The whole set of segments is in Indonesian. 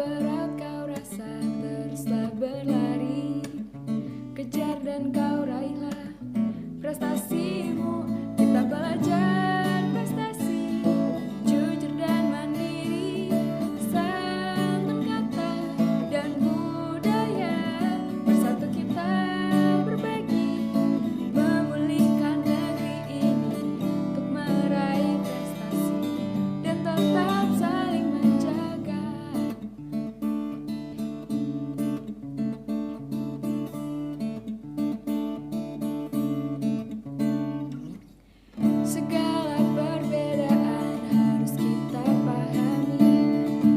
berat kau rasa, teruslah berlari, kejar dan kau raihlah prestasimu. Kita belajar prestasi, jujur dan mandiri, santun kata dan budaya, bersatu kita berbagi, memulihkan negeri ini untuk meraih prestasi dan tetap saling menjaga. Segala perbedaan harus kita pahami,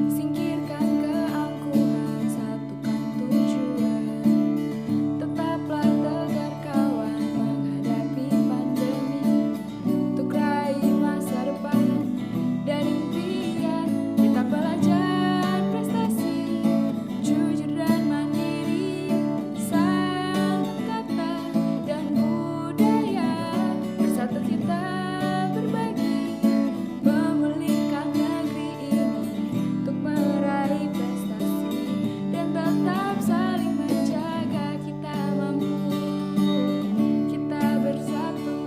singkirkan keangkuhan, satukan tujuan, tetaplah tegar kawan menghadapi pandemi, untuk raih masa depan dan impian. Kita belajar prestasi, jujur dan mandiri, santun kata dan budaya, bersatu kita berbagi, memulihkan negeri ini untuk meraih prestasi dan tetap saling menjaga. Kita mampu, kita bersatu,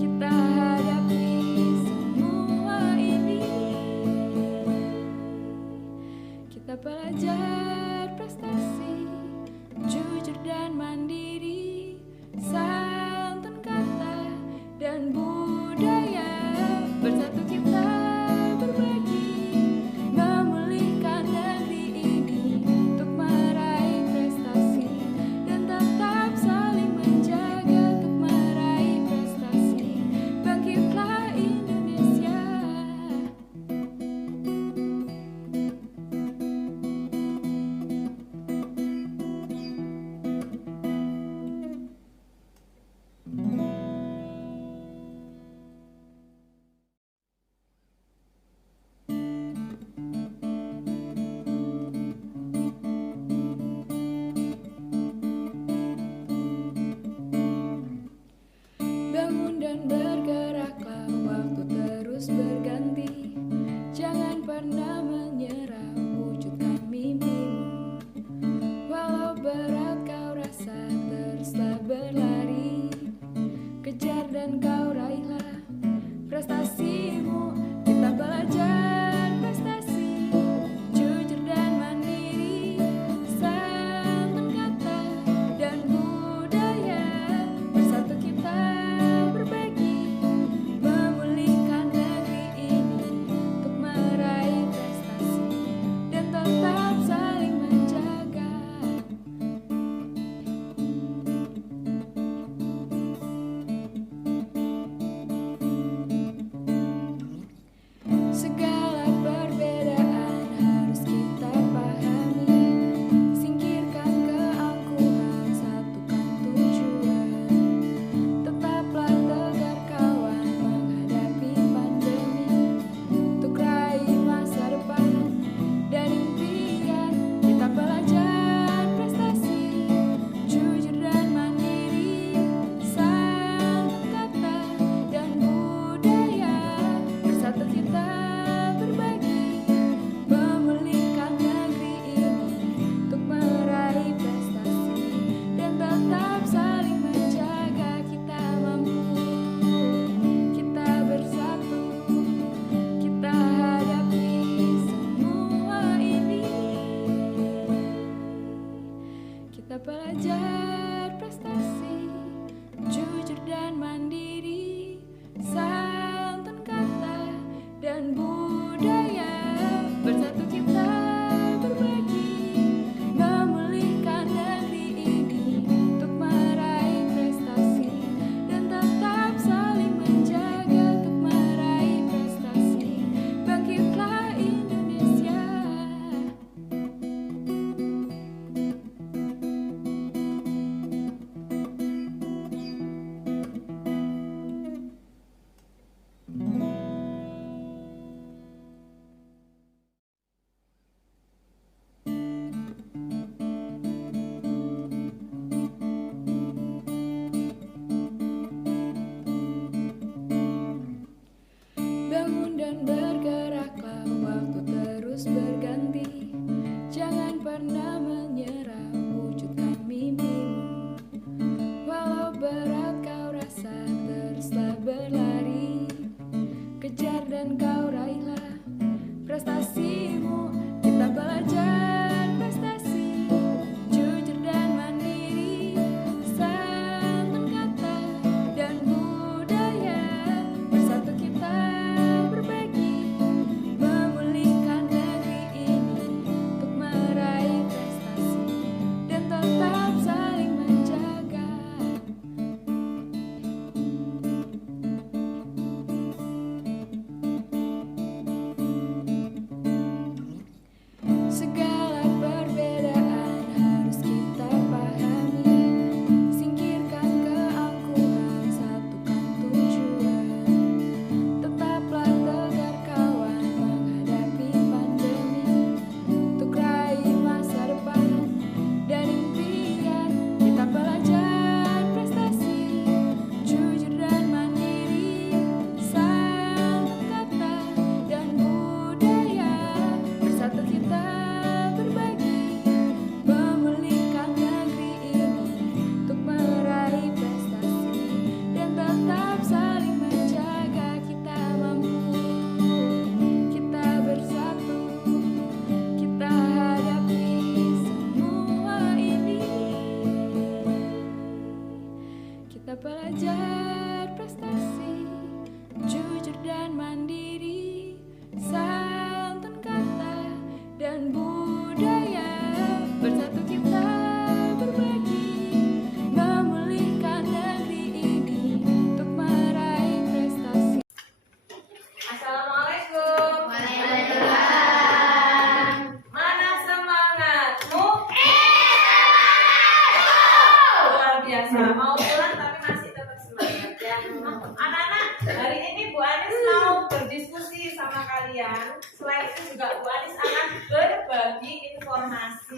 kita hadapi semua ini. Kita belajar prestasi, jujur dan mandiri, santun kata dan budaya, bersatu kita berbagi, memulihkan negeri ini untuk meraih prestasi dan tetap saling menjaga untuk meraih prestasi. Bangkitlah Indonesia. Bangun dan bergeraklah, waktu terus berganti, jangan pernah menyerah, wujudkan mimpimu. Walau berat kau rasa, teruslah berlari, kejar dan kau raihlah prestasimu. Kita belajar prestasi, jujur dan mandiri, santun kata dan budaya, bersatu kita berbagi, memulihkan negeri ini untuk meraih prestasi dan tetap saling menjaga. Segala perbedaan harus kita pahami, singkirkan keangkuhan, satukan tujuan, tetaplah tegar kawan menghadapi pandemi, untuk raih masa depan dan impian. Kita belajar prestasi, jujur dan mandiri, santun kata dan budaya, bersatu kita berbagi, memulihkan negeri ini untuk meraih prestasi dan tetap saling menjaga. Kita mampu, kita bersatu, kita hadapi semua ini. Kita belajar prestasi, jujur dan mandiri, santun kata dan budaya, bersatu kita berbagi, memulihkan negeri ini untuk meraih prestasi dan tetap saling menjaga untuk meraih prestasi. Bangkitlah Indonesia.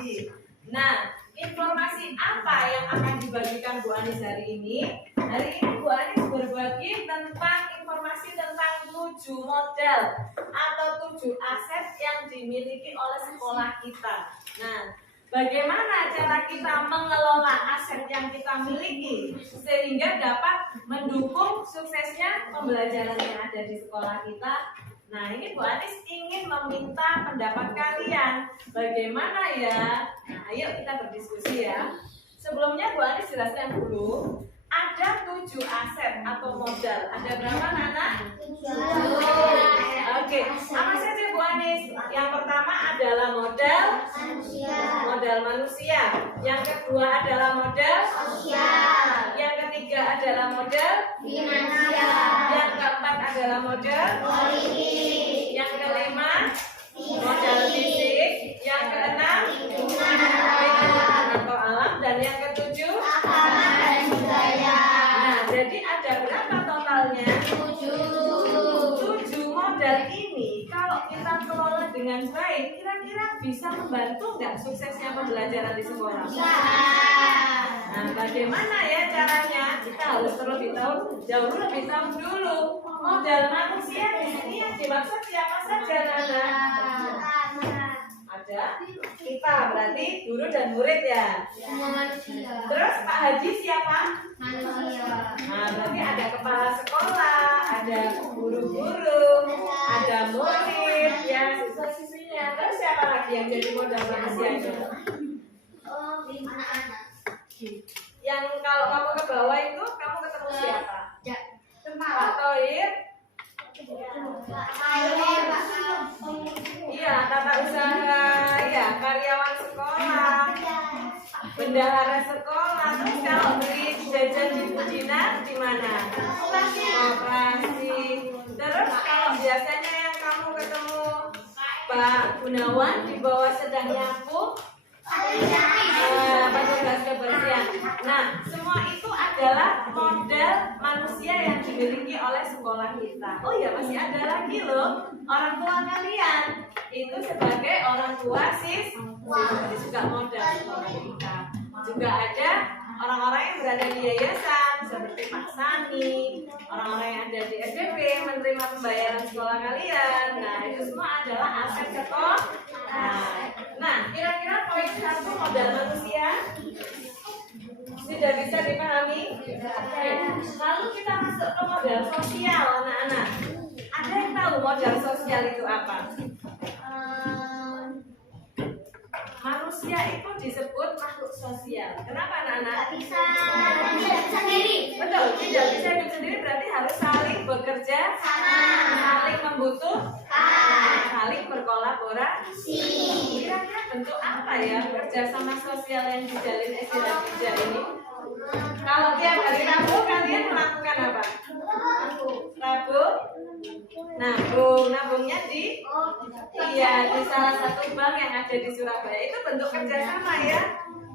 informasi. Nah, informasi apa yang akan dibagikan Bu Anis hari ini? Hari ini Bu Anis berbagi tentang informasi tentang 7 modal atau 7 aset yang dimiliki oleh sekolah kita. Nah, bagaimana cara kita mengelola aset yang kita miliki sehingga dapat mendukung suksesnya pembelajaran yang ada di sekolah kita? Nah, ini Bu Anis ingin meminta pendapat kalian. Bagaimana ya? Nah, ayo kita berdiskusi ya. Sebelumnya Bu Anis jelaskan dulu. Ada 7 aset atau modal. Ada berapa, Nana? 7. Oke, apa saja Bu Anis? Yang pertama adalah modal manusia. Yang kedua adalah modal sosial. Yang ketiga adalah modal finansial. Yang keempat adalah modal politik. Yang kelima modal fisik. Yang keenam lingkungan atau alam. Dan yang ketujuh agama dan budaya. Nah, jadi ada berapa totalnya? 7 modal ini kalau kita kelola dengan baik, kira-kira bisa membantu nggak suksesnya pembelajaran di sekolah? Nah, bagaimana ya caranya? Kita harus jauh lebih tahu dulu. Modal manusia di sini yang dimaksud siapa saja, Nana? Ada kita, berarti guru dan murid ya. Terus Pak Haji siapa? Manusia. Nah, berarti ada kepala sekolah, ada guru-guru, ada murid, ya siswa-siswinya. Terus siapa lagi yang jadi modal manusia itu? Yang kalau kamu ke bawah itu kamu ketemu siapa? Pak Tohir. Iya, tata usaha, ya karyawan sekolah, bendahara sekolah. Terus kalau beli jajan di Bujina di mana? Operasi. Terus kalau biasanya yang kamu ketemu Pak Gunawan di bawah sedang nyapu, petugas kebersihan. Nah, semua itu adalah modal manusia yang dimiliki oleh sekolah kita. Oh ya, masih ada lagi loh, orang tua kalian itu sebagai orang tua siswa, jadi juga modal sekolah kita. Juga ada orang-orang yang berada di yayasan seperti Pak Sani, orang-orang yang ada di SPP menerima pembayaran sekolah kalian. Nah, itu semua adalah aset sekolah. Nah, kira-kira poin 1 modal manusia sudah bisa dipahami? Oke. Lalu kita masuk ke modal sosial, anak-anak. Ada yang tahu modal sosial itu apa? Manusia itu disebut makhluk sosial. Kenapa, anak-anak? Tidak bisa sendiri. Betul, tidak bisa hidup sendiri, berarti harus saling bekerja sama, saling membutuhkan, saling berkolaborasi. Kira-kira bentuk apa ya kerjasama sosial yang dijalin SD dan Bija ini? Kalau tiap hari Rabu kalian melakukan apa? Rabu nabungnya di di salah satu bank yang ada di Surabaya. Itu bentuk kerjasama ya.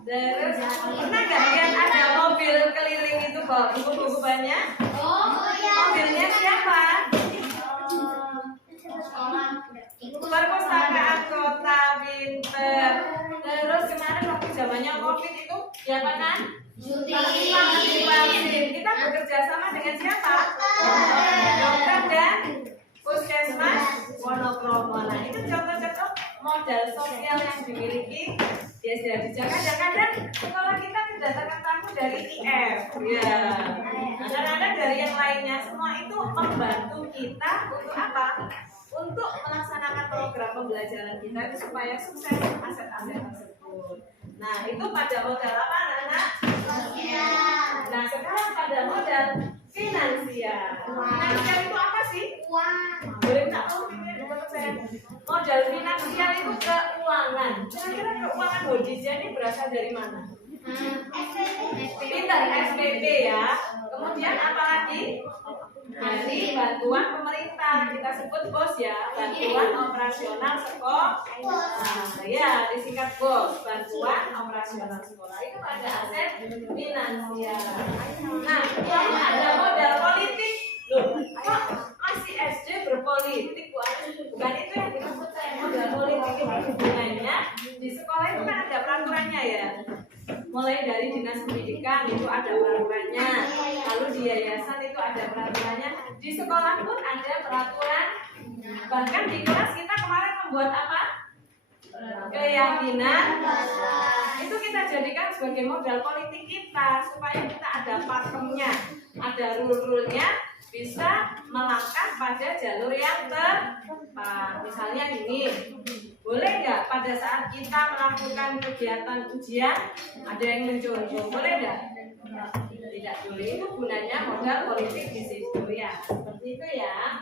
Terus pernah nggak lihat ada mobil keliling itu bawa buku-buku banyak? Mobilnya siapa? Perpustakaan Kota Pinter. Terus kemarin waktu zamannya COVID itu siapa kan? Vaksin. Kita bekerja sama dengan siapa? Dokter dan Puskesmas Wonokromo. Nah, itu contoh-contoh modal sosial yang dimiliki di SD Bija. Kadang-kadang sekolah kita kedatangan tamu dari IF, ya. Kadang-kadang dari yang lainnya. Semua itu membantu kita untuk apa? Untuk melaksanakan program pembelajaran kita itu supaya sukses aset-aset tersebut. Nah, itu pada modal apa, anak-anak? Nah, sekarang pada modal finansial. Finansial itu apa sih? Boleh tak tahu menurut saya? Modal finansial itu keuangan. Kira-kira keuangan Hodija ini berasal dari mana? Pintar, SPP ya. Kemudian apa lagi? Dari bantuan pemerintah, kita sebut BOS ya, bantuan operasional sekolah. Ya, disingkat BOS, bantuan operasional sekolah. Itu ada aset finansial. Nah, lalu ada modal politik. Loh, kok masih SD berpolitik? Bukan itu yang dimaksud saya modal politik itu hubungannya di sekolah itu kan ada peraturannya ya. Mulai dari dinas pendidikan itu ada peraturannya, lalu di yayasan itu ada peraturannya, di sekolah pun ada peraturan. Bahkan di kelas kita kemarin membuat apa? Keyakinan. Itu kita jadikan sebagai modal politik kita supaya kita ada pakemnya, ada rule-rule-nya, bisa melangkah pada jalur yang tepat. Misalnya gini, boleh nggak pada saat kita melakukan kegiatan ujian ada yang mencontoh? Boleh nggak? Tidak boleh. Itu gunanya modal politik di situ ya. Seperti itu ya.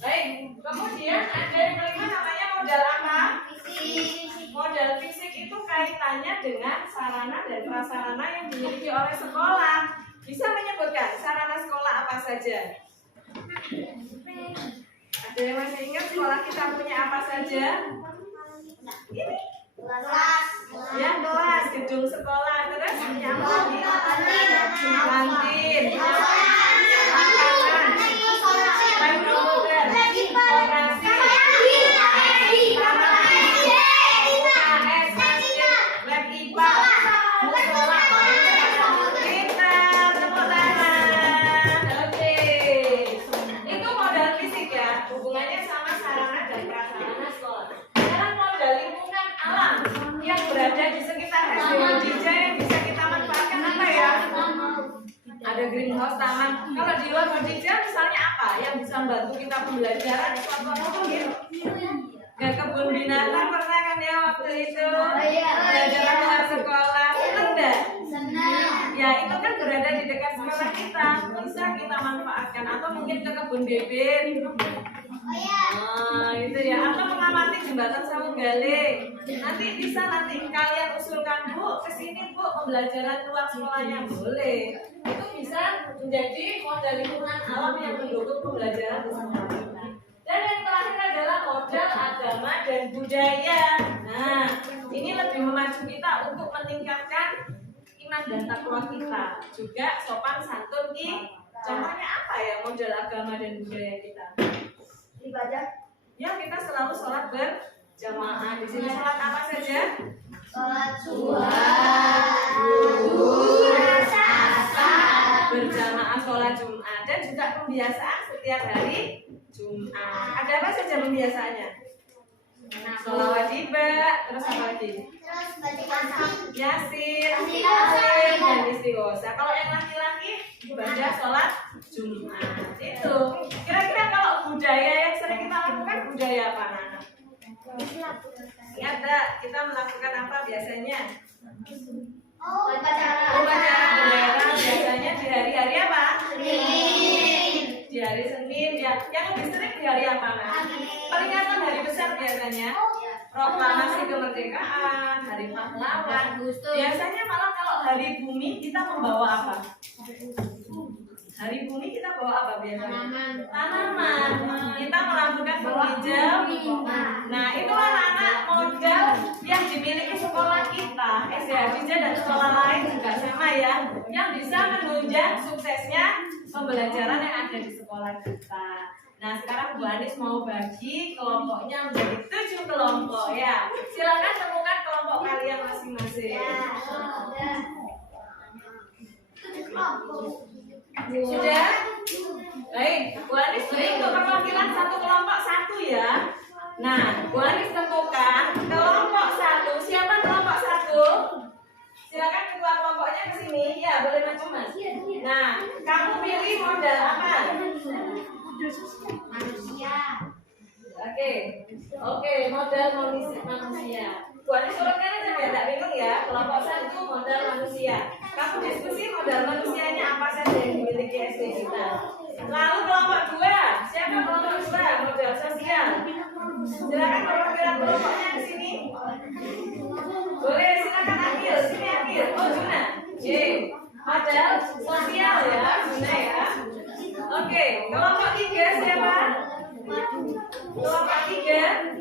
Baik. Kemudian ada yang kelima namanya modal apa? Modal fisik itu kaitannya dengan sarana dan prasarana yang dimiliki oleh sekolah. Bisa menyebutkan sarana sekolah apa saja? Ada yang masih ingat sekolah kita punya apa saja? Ini ya, kelas, gedung sekolah, terus punya apa lagi? Kantin, makanan, komputer, operasi, UKS, masjid, lab IPA, musola. Pintar, tepuk tangan. Oke, itu modal fisik ya, hubungannya sama sarana dan prasarana sekolah. Sekarang modal lingkungan alam yang berada di sekitar SD Wadija yang bisa kita manfaatkan apa ya? Ada greenhouse, taman. Kalau di luar Wadija misalnya apa yang bisa membantu kita pembelajaran? Suatu ya, kebun binatang pernah kan ya waktu itu belajar luar sekolah, seneng enggak? Ya itu kan berada di dekat sekolah kita, bisa kita manfaatkan. Atau mungkin ke kebun bibit. Itu ya. Atau mengamati jembatan Samunggale. Nanti bisa kalian usulkan, Bu, kesini Bu pembelajaran luar sekolahnya boleh. Itu bisa menjadi modal lingkungan alam yang mendukung pembelajaran di sekolah kita. Dan yang terakhir adalah modal agama dan budaya. Nah, ini lebih memacu kita untuk meningkatkan iman dan takwa kita. Juga sopan santun kita. Contohnya apa ya modal agama dan budaya kita? Ibadah. Ya, kita selalu sholat berjamaah. Di sini sholat apa saja? Sholat berjamaah, sholat Jumat, dan juga pembiasaan setiap hari Jumat. Ada apa saja pembiasaannya? Sholawat tiba, terus apa lagi? Terus baca Yasin, Yasin, dan istighosa. Kalau yang laki-laki ibadah sholat Jumat. Itu. Kira-kira kalau budaya yang sering kita lakukan budaya apa, anak? Ingat tak? Kita melakukan apa biasanya? upacara Bendera biasanya di hari-hari apa? Di hari Senin ya. Yang lebih sering di hari apa, Nak? Peringatan hari besar biasanya. Proklamasi kemerdekaan, hari pahlawan. Biasanya malah kalau hari bumi kita membawa apa? Hari bumi kita bawa apa biasanya? Tanaman. Kita melakukan penghijau. Nah, itulah anak-anak modal yang dimiliki sekolah kita. SD Hadijah dan sekolah lain juga sama ya, yang bisa menunjang suksesnya pembelajaran yang ada di sekolah kita. Nah, sekarang Bu Anis mau bagi kelompoknya menjadi 7 kelompok ya. Silakan temukan kelompok kalian masing-masing. Sudah? Baik, Bu Anis beri untuk perwakilan satu kelompok satu ya. Nah, Bu Anis tentukan kelompok satu. Siapa kelompok satu? Silakan ketua kelompoknya ke sini. Ya, boleh maju Mas. Nah, kamu pilih modal apa? manusia. Oke, modal manusia. Bu Anis urutkan aja biar tak bingung ya. Kelompok satu modal manusia. Kamu diskusi modal manusianya apa saja yang dimiliki SD kita. Lalu kelompok 2, siapa kelompok 2? Modal sosial. Silakan perwakilan kelompoknya di sini. Boleh, silakan ambil. Sini ambil. Oh, Juna. Modal sosial ya, Juna ya. Oke, kelompok 3 siapa? Kelompok 3.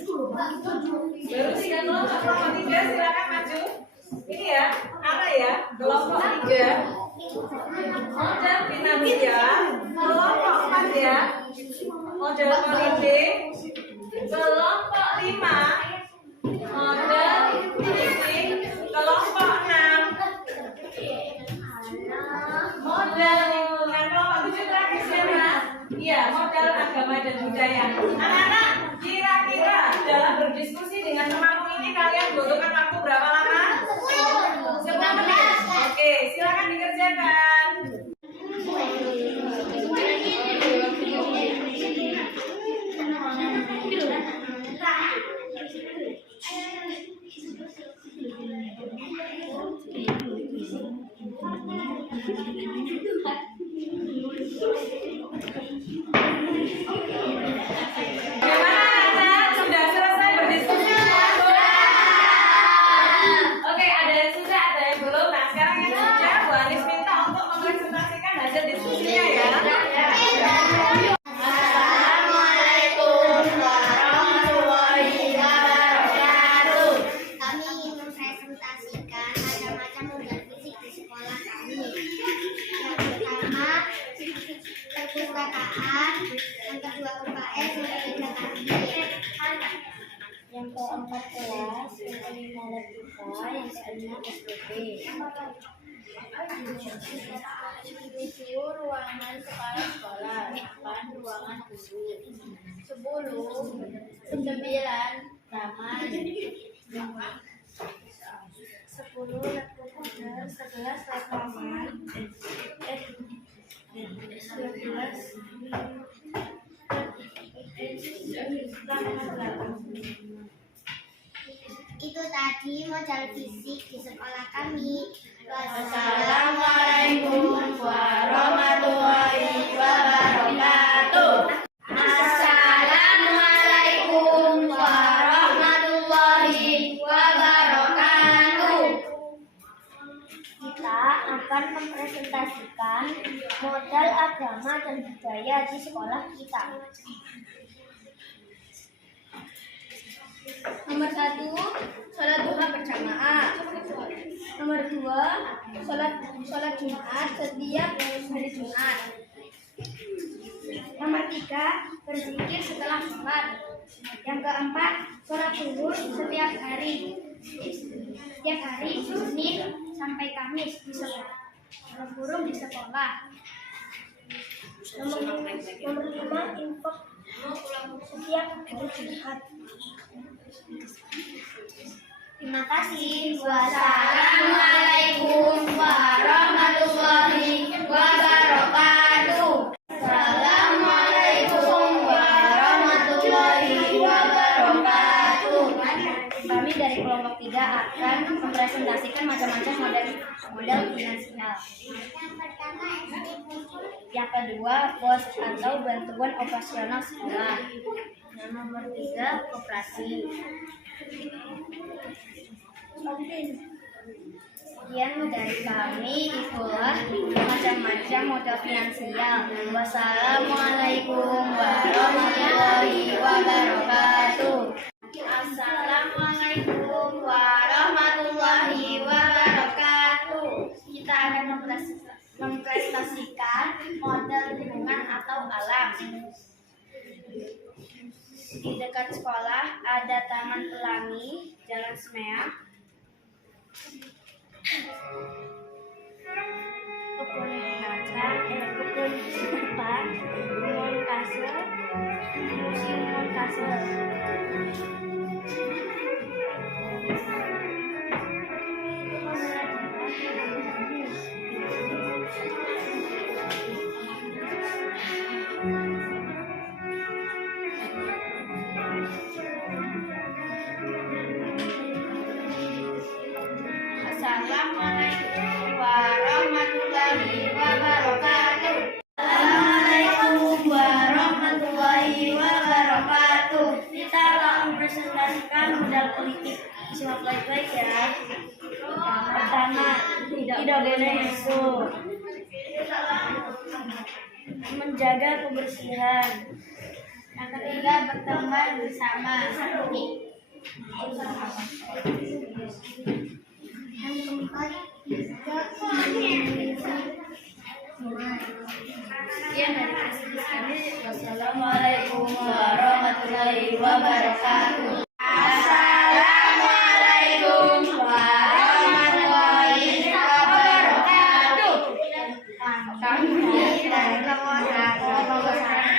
Baru 3 kelompok 3 silakan maju. Ini ya, apa ya? Kelompok 3. Modal finansial. Kelompok 4 ya. Modal politik. Kelompok 5. Modal budaya. Anak-anak, kira-kira dalam berdiskusi dengan temanmu ini kalian butuhkan waktu berapa lama? 10 menit. Oke, silakan dikerjakan. Yang kedua UKS, yang ketiga KI, yang keempat kelas, yang kelima logika, yang keenam SPP. Tujuh ruangan kepala sekolah, 8 ruangan guru, 9 taman, 10 lab komputer, 11 lapangan, 12 itu tadi modal fisik di sekolah kami. Wassalamualaikum warahmatullahi wabarakatuh. Assalamualaikum warahmatullahi wabarakatuh. Kita akan mempresentasikan modal agama dan budaya di sekolah kita. Nomor 1, sholat duha berjamaah. Nomor 2, sholat Jumat setiap hari Jumat. Nomor 3, berzikir setelah sholat. Yang keempat, sholat zuhur setiap hari. Setiap hari Senin sampai Kamis di sekolah. Burung di sekolah. Nomor 5, infak setiap hari Jumat. Terima kasih. Wassalamualaikum warahmatullahi wabarakatuh. Assalamualaikum warahmatullahi wabarakatuh. Kami dari kelompok 3 akan mempresentasikan macam-macam modal finansial. Yang kedua, BOS atau bantuan operasional sekolah. Yang nomor 3, koperasi. Sekian dari kami, itulah macam-macam modal finansial. Wassalamualaikum warahmatullahi wabarakatuh. Assalamualaikum warahmatullahi wabarakatuh. Kita akan mempresentasikan modal lingkungan atau alam. Di dekat sekolah ada Taman Pelangi, Jalan Semea, kebun binatang, kebun setempat, Monkasel, Museum Monkasel. Assalamualaikum warahmatullahi wabarakatuh. Assalamualaikum warahmatullahi wabarakatuh. Kita akan mempresentasikan modal politik. Simak baik-baik ya. Pertama, tidak boleh musuh. Menjaga kebersihan. Yang ketiga, berteman bersama. Yang keempat, sekian dari kami. Wassalamualaikum warahmatullahi wabarakatuh. Assalamualaikum warahmatullahi wabarakatuh. Kami dari kelompok 1 akan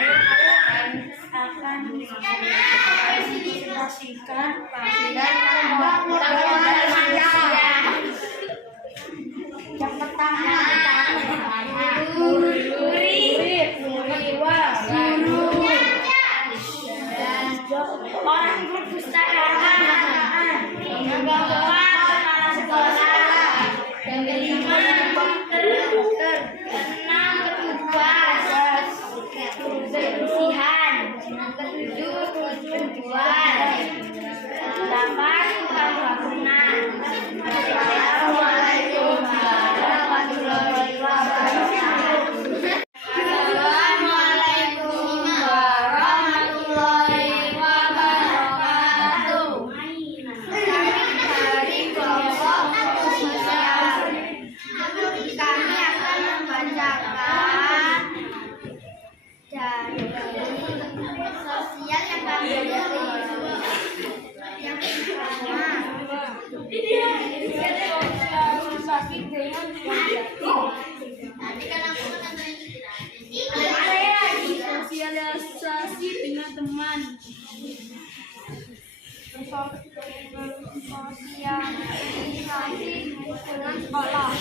pulang sekolah.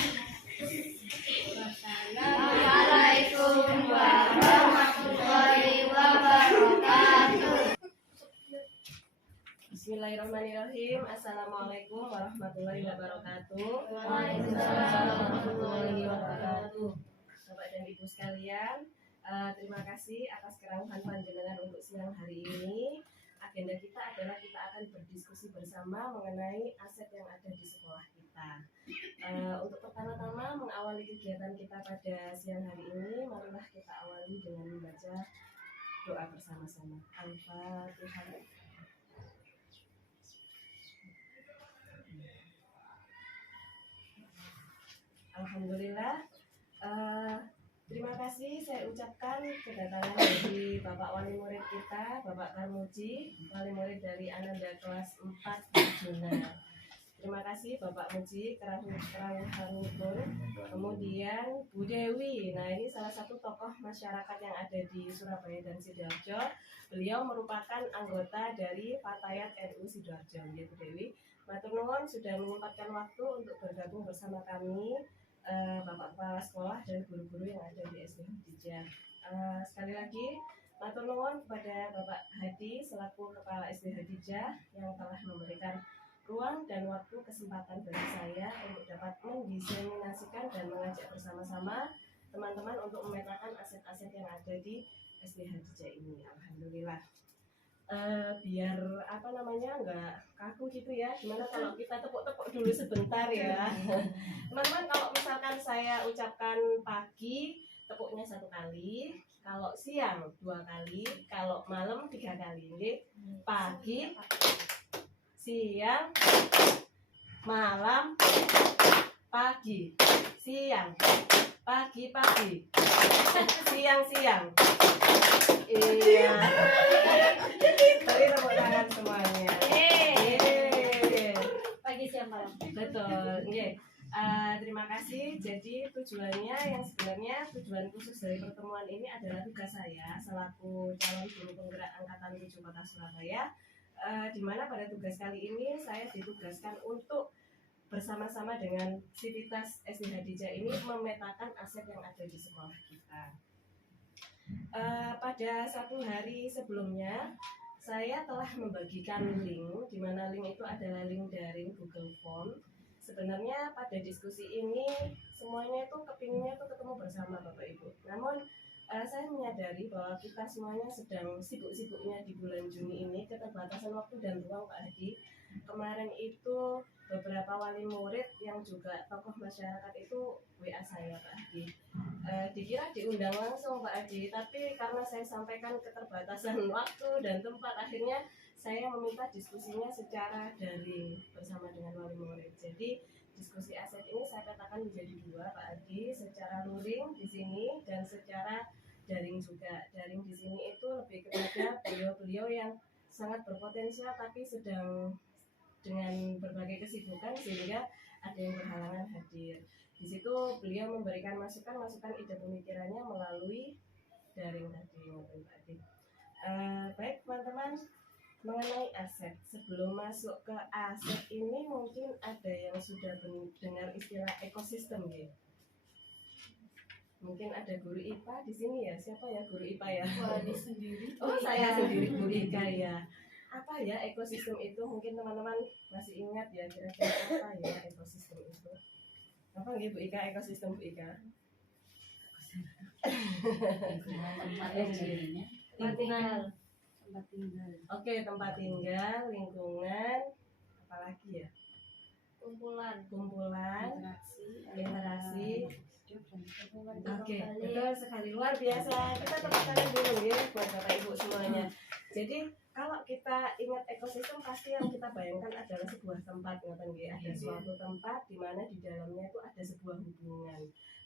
Assalamualaikum warahmatullahi wabarakatuh. Bismillahirrahmanirrahim. Assalamualaikum warahmatullahi wabarakatuh. Waalaikumsalam warahmatullahi wabarakatuh. Bapak dan Ibu sekalian, terima kasih atas kerawahan panjenengan untuk siang hari ini. Agenda kita adalah kita akan berdiskusi bersama mengenai aset yang ada di sekolah kita. Untuk pertama-tama mengawali kegiatan kita pada siang hari ini, marilah kita awali dengan membaca doa bersama-sama. Al-Fatihah. Alhamdulillah. Terima kasih saya ucapkan kedatangan dari Bapak Wali Murid kita, Bapak Tarmuji, Wali Murid dari Ananda kelas 4 Juna. Terima kasih Bapak Muji, Kerahuhanipun. Kemudian Bu Dewi, nah ini salah satu tokoh masyarakat yang ada di Surabaya dan Sidoarjo. Beliau merupakan anggota dari Fatayat NU Sidoarjo. Ya Bu Dewi, matur nuwun sudah menyempatkan waktu untuk bergabung bersama kami, Bapak Kepala Sekolah dan guru-guru yang ada di SD Hadijah. Sekali lagi matur nuwun kepada Bapak Hadi selaku Kepala SD Hadijah yang telah memberikan ruang dan waktu kesempatan bagi saya untuk dapat mendiseminasikan dan mengajak bersama-sama teman-teman untuk memetakan aset-aset yang ada di SD Hadijah ini. Alhamdulillah. Biar nggak kaku gitu ya. Gimana kalau kita tepuk-tepuk dulu sebentar ya. Teman-teman, kalau misalkan saya ucapkan pagi, tepuknya 1 kali. Kalau siang 2 kali, kalau malam 3 kali. Jadi pagi, siang, malam, pagi, siang, pagi, siang. Iya. Tapi tepuk tangan semuanya. Pagi siang malam. Betul. Oke. Terima kasih. Jadi tujuannya yang sebenarnya tujuan khusus dari pertemuan ini adalah tugas saya selaku calon guru penggerak angkatan 7 Kota Surabaya. Di mana pada tugas kali ini saya ditugaskan untuk bersama-sama dengan Sivitas SD Hadijah ini memetakan aset yang ada di sekolah kita. Pada 1 hari sebelumnya saya telah membagikan link, di mana link itu adalah link dari Google Form. Sebenarnya pada diskusi ini semuanya itu kepinginnya itu ketemu bersama Bapak Ibu. Namun saya menyadari bahwa kita semuanya sedang sibuk-sibuknya di bulan Juni ini, keterbatasan waktu dan ruang Pak Hadi. Kemarin itu beberapa wali murid yang juga tokoh masyarakat itu WA saya Pak Hadi. Dikira diundang langsung Pak Hadi, tapi karena saya sampaikan keterbatasan waktu dan tempat, akhirnya saya meminta diskusinya secara daring bersama dengan wali murid. Jadi diskusi aset ini saya katakan menjadi 2 Pak Hadi, secara luring di sini dan secara daring juga. Daring di sini itu lebih kepada beliau-beliau yang sangat berpotensial tapi sedang dengan berbagai kesibukan sehingga ada yang berhalangan hadir. Di situ beliau memberikan masukan ide pemikirannya melalui daring tadi. Baik teman-teman, mengenai aset, sebelum masuk ke aset ini mungkin ada yang sudah dengar istilah ekosistem ya. Mungkin ada guru IPA di sini ya. Siapa ya guru IPA ya? sendiri. Oh, saya sendiri Bu Ika ya. Apa ya ekosistem itu? Mungkin teman-teman masih ingat ya kira-kira apa ya ekosistem itu? Apa nggih Bu Ika ekosistem Bu Ika? Tempat tinggal. Oke, tempat tinggal, lingkungan, apalagi ya? Kumpulan. Interaksi. Oke, betul sekali, luar biasa. Kita tepuk tangan dulu ya buat Bapak Ibu semuanya. Jadi kalau kita ingat ekosistem pasti yang kita bayangkan adalah sebuah tempat, ada suatu tempat di mana di dalamnya itu ada sebuah hubungan.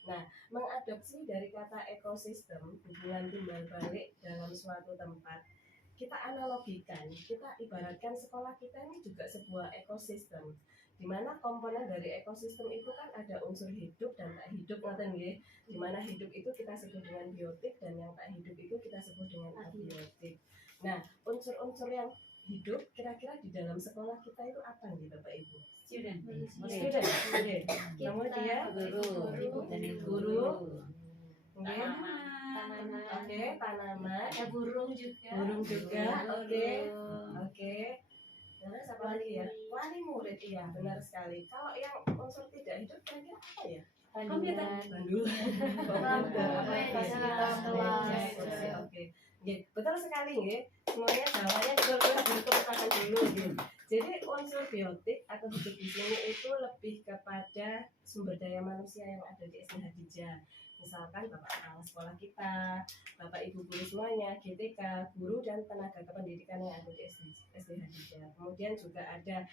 Nah, mengadopsi dari kata ekosistem, hubungan timbal balik dalam suatu tempat, kita analogikan, kita ibaratkan sekolah kita ini juga sebuah ekosistem, di mana komponen dari ekosistem itu kan ada unsur hidup dan tak hidup, di mana hidup itu kita sebut dengan biotik dan yang tak hidup itu kita sebut dengan abiotik. Nah, unsur-unsur yang hidup kira-kira di dalam sekolah kita itu apa nih Bapak Ibu? Student. Oke. Kemudian guru. Oke. Oke, tanaman. burung juga. Burung juga. Oke. Oke. Terus apa lagi ya? Wali murid, iya benar sekali. Kalau yang unsur tidak hidup kira-kira apa ya? Komputer. Fasilitas kelas. Oke. Oke, betul sekali nggih. Semuanya jawabannya betul-betul ditemukan dulu gitu. Jadi unsur biotik atau hidup di sini itu lebih kepada sumber daya manusia yang ada di SD Hadijah. Misalkan Bapak Kepala Sekolah kita, Bapak Ibu guru semuanya, GTK, guru dan tenaga kependidikan yang ada di SD Hadijah. Kemudian juga ada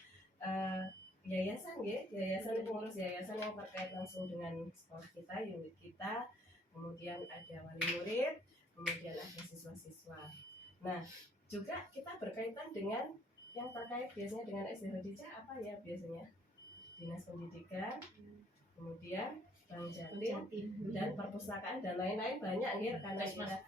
yayasan ya, yayasan pengurus yayasan yang terkait langsung dengan sekolah kita, unit kita. Kemudian ada wali murid, kemudian ada siswa-siswa. Nah, juga kita berkaitan dengan yang terkait biasanya dengan SD Hadijah apa ya biasanya? Dinas Pendidikan, kemudian Bank Jatim dan perpustakaan dan lain-lain banyak ya, karena kita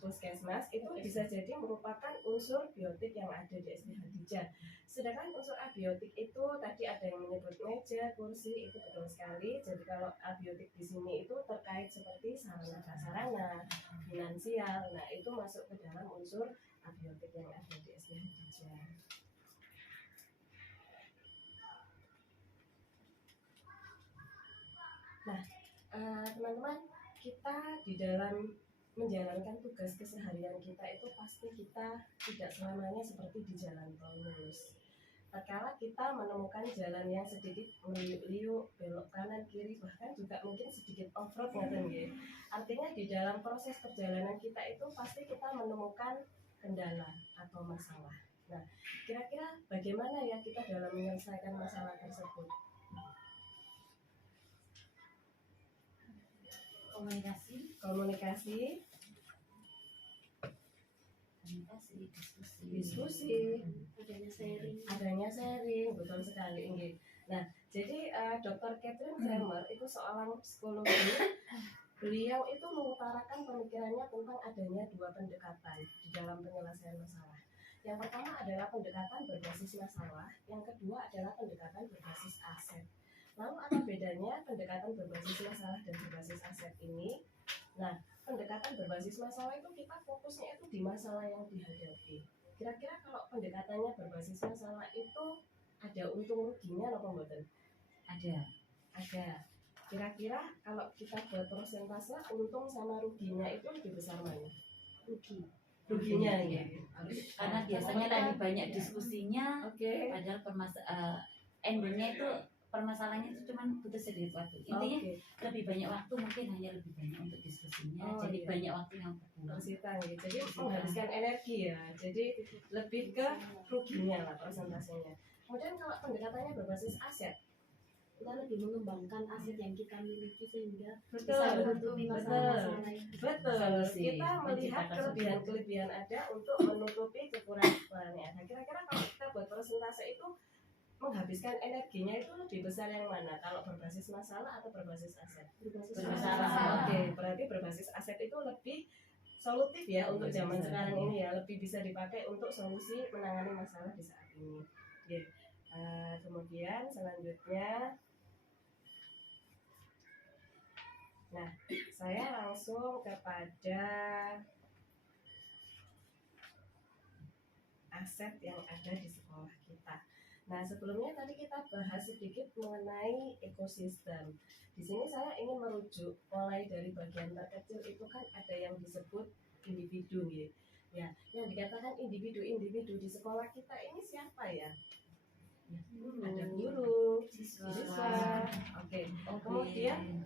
puskesmas itu bisa jadi merupakan unsur biotik yang ada di SD Hadijah. Sedangkan unsur abiotik itu tadi ada yang menyebut meja, kursi, itu betul sekali. Jadi kalau abiotik di sini itu terkait seperti sarana prasarana, finansial, nah itu masuk ke dalam unsur abiotik yang ada di SD Hadijah. Nah, teman-teman, kita di dalam menjalankan tugas keseharian kita itu pasti kita tidak selamanya seperti di jalan tol mulus. Tatkala kita menemukan jalan yang sedikit meliuk-liuk, belok kanan kiri, bahkan juga mungkin sedikit off-road ngaten nggih. Artinya di dalam proses perjalanan kita itu pasti kita menemukan kendala atau masalah. Nah, kira-kira bagaimana ya kita dalam menyelesaikan masalah tersebut? Komunikasi, diskusi, adanya sharing, betul sekali nggih. Nah, jadi Dr. Catherine Kramer itu seorang psikologi. Beliau itu mengutarakan pemikirannya tentang adanya dua pendekatan di dalam penyelesaian masalah. Yang pertama adalah pendekatan berbasis masalah, yang kedua adalah pendekatan berbasis aset. Lalu apa bedanya pendekatan berbasis masalah dan berbasis aset ini? Nah, pendekatan berbasis masalah itu kita fokusnya itu di masalah yang dihadapi. Kira-kira kalau pendekatannya berbasis masalah itu ada untung ruginya atau mboten? Ada. Kira-kira kalau kita buat persentase untung sama ruginya itu lebih besar mana? Ruginya ya. Karena biasanya lebih banyak diskusinya. Oke. Padahal endingnya itu permasalahannya itu cuma butuh sedikit waktu. Intinya lebih banyak waktu, mungkin hanya lebih banyak untuk diskusinya. Jadi iya. Banyak waktu yang terbuang. Jadi menghabiskan energi ya. Jadi lebih ke ruginya lah persentasenya. Kemudian kalau pendekatannya berbasis aset, kita lebih mengembangkan aset yang kita miliki sehingga betul, bisa menutupi masalah-masalah itu. Betul. Kita melihat kelebihan-kelebihan ada untuk menutupi kekurangan-kekurangan yang ada. Kira-kira kalau kita buat persentase itu menghabiskan energinya itu lebih besar yang mana? Kalau berbasis masalah atau berbasis aset? Berbasis masalah. Oke, berarti berbasis aset itu lebih solutif ya untuk zaman sekarang ini ya, lebih bisa dipakai untuk solusi menangani masalah di saat ini. Oke. Kemudian selanjutnya, nah saya langsung kepada aset yang ada di sekolah kita. Nah, sebelumnya tadi kita bahas sedikit mengenai ekosistem. Di sini saya ingin merujuk mulai dari bagian terkecil itu kan ada yang disebut individu ya. Ya, yang dikatakan individu-individu di sekolah kita ini siapa ya? Ada guru, siswa. Oke. Kemudian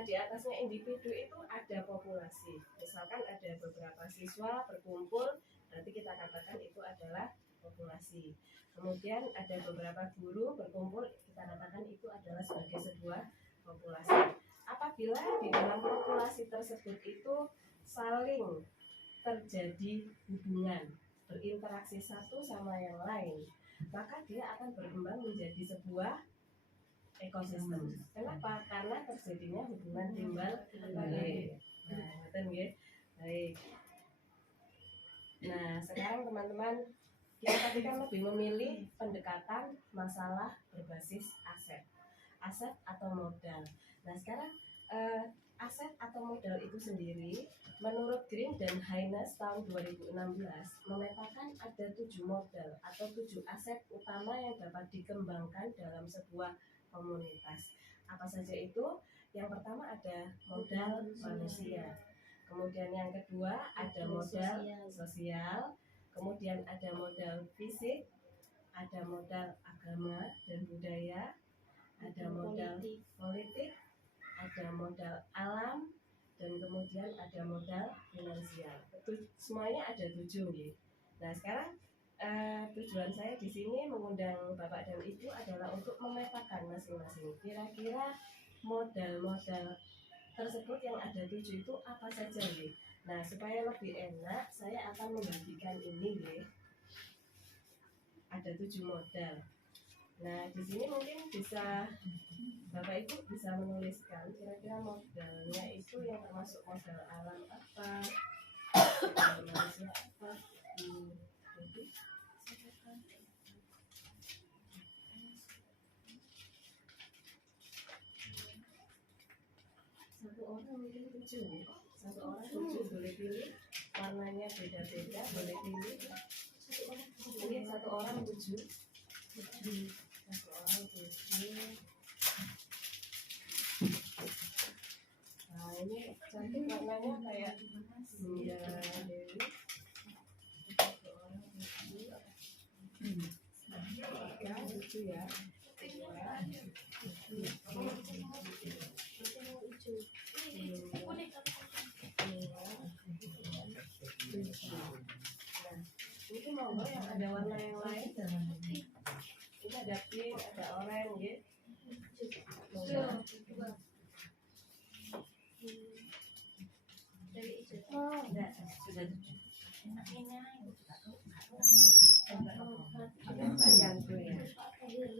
di atasnya individu itu ada populasi. Misalkan ada beberapa siswa berkumpul, berarti kita katakan itu adalah populasi. Kemudian ada beberapa guru berkumpul, kita katakan itu adalah sebagai sebuah populasi. Apabila di dalam populasi tersebut itu saling terjadi hubungan, berinteraksi satu sama yang lain, maka dia akan berkembang menjadi sebuah ekosistem. Kenapa? Karena terjadinya hubungan timbal balik. Nah, betul nggih? Baik. Nah, sekarang teman-teman kita tadi kan lebih memilih pendekatan masalah berbasis aset atau modal. Nah sekarang aset atau modal itu sendiri menurut Green dan Haynes tahun 2016 memetakan ada 7 modal atau 7 aset utama yang dapat dikembangkan dalam sebuah komunitas. Apa saja itu? Yang pertama ada modal manusia, kemudian yang kedua ada modal sosial, kemudian ada modal fisik, ada modal agama dan budaya, ada modal politik, ada modal alam, dan kemudian ada modal finansial. Semuanya ada 7 gitu. Nah sekarang tujuan saya di sini mengundang Bapak dan Ibu adalah untuk memetakan masing-masing kira-kira modal-modal tersebut yang ada 7 itu apa saja gitu. Nah supaya lebih enak saya akan membagikan ini gitu. Ada 7 modal. Nah di sini mungkin bisa Bapak Ibu bisa menuliskan kira-kira modalnya itu yang termasuk modal alam apa, modal manusia apa. Jadi satu orang mungkin 7 nih. Satu orang 7 boleh pilih, warnanya beda-beda boleh pilih. Mungkin satu orang 7. Satu orang 7. Nah ini cantik warnanya kayak Bunda Dewi. Satu orang 7. Ya lucu ya. Ini monggo yang ada warna yang lain. Ini ada pink, ada oranye, gitu. Enggak, sudah 7. Tergantung ya.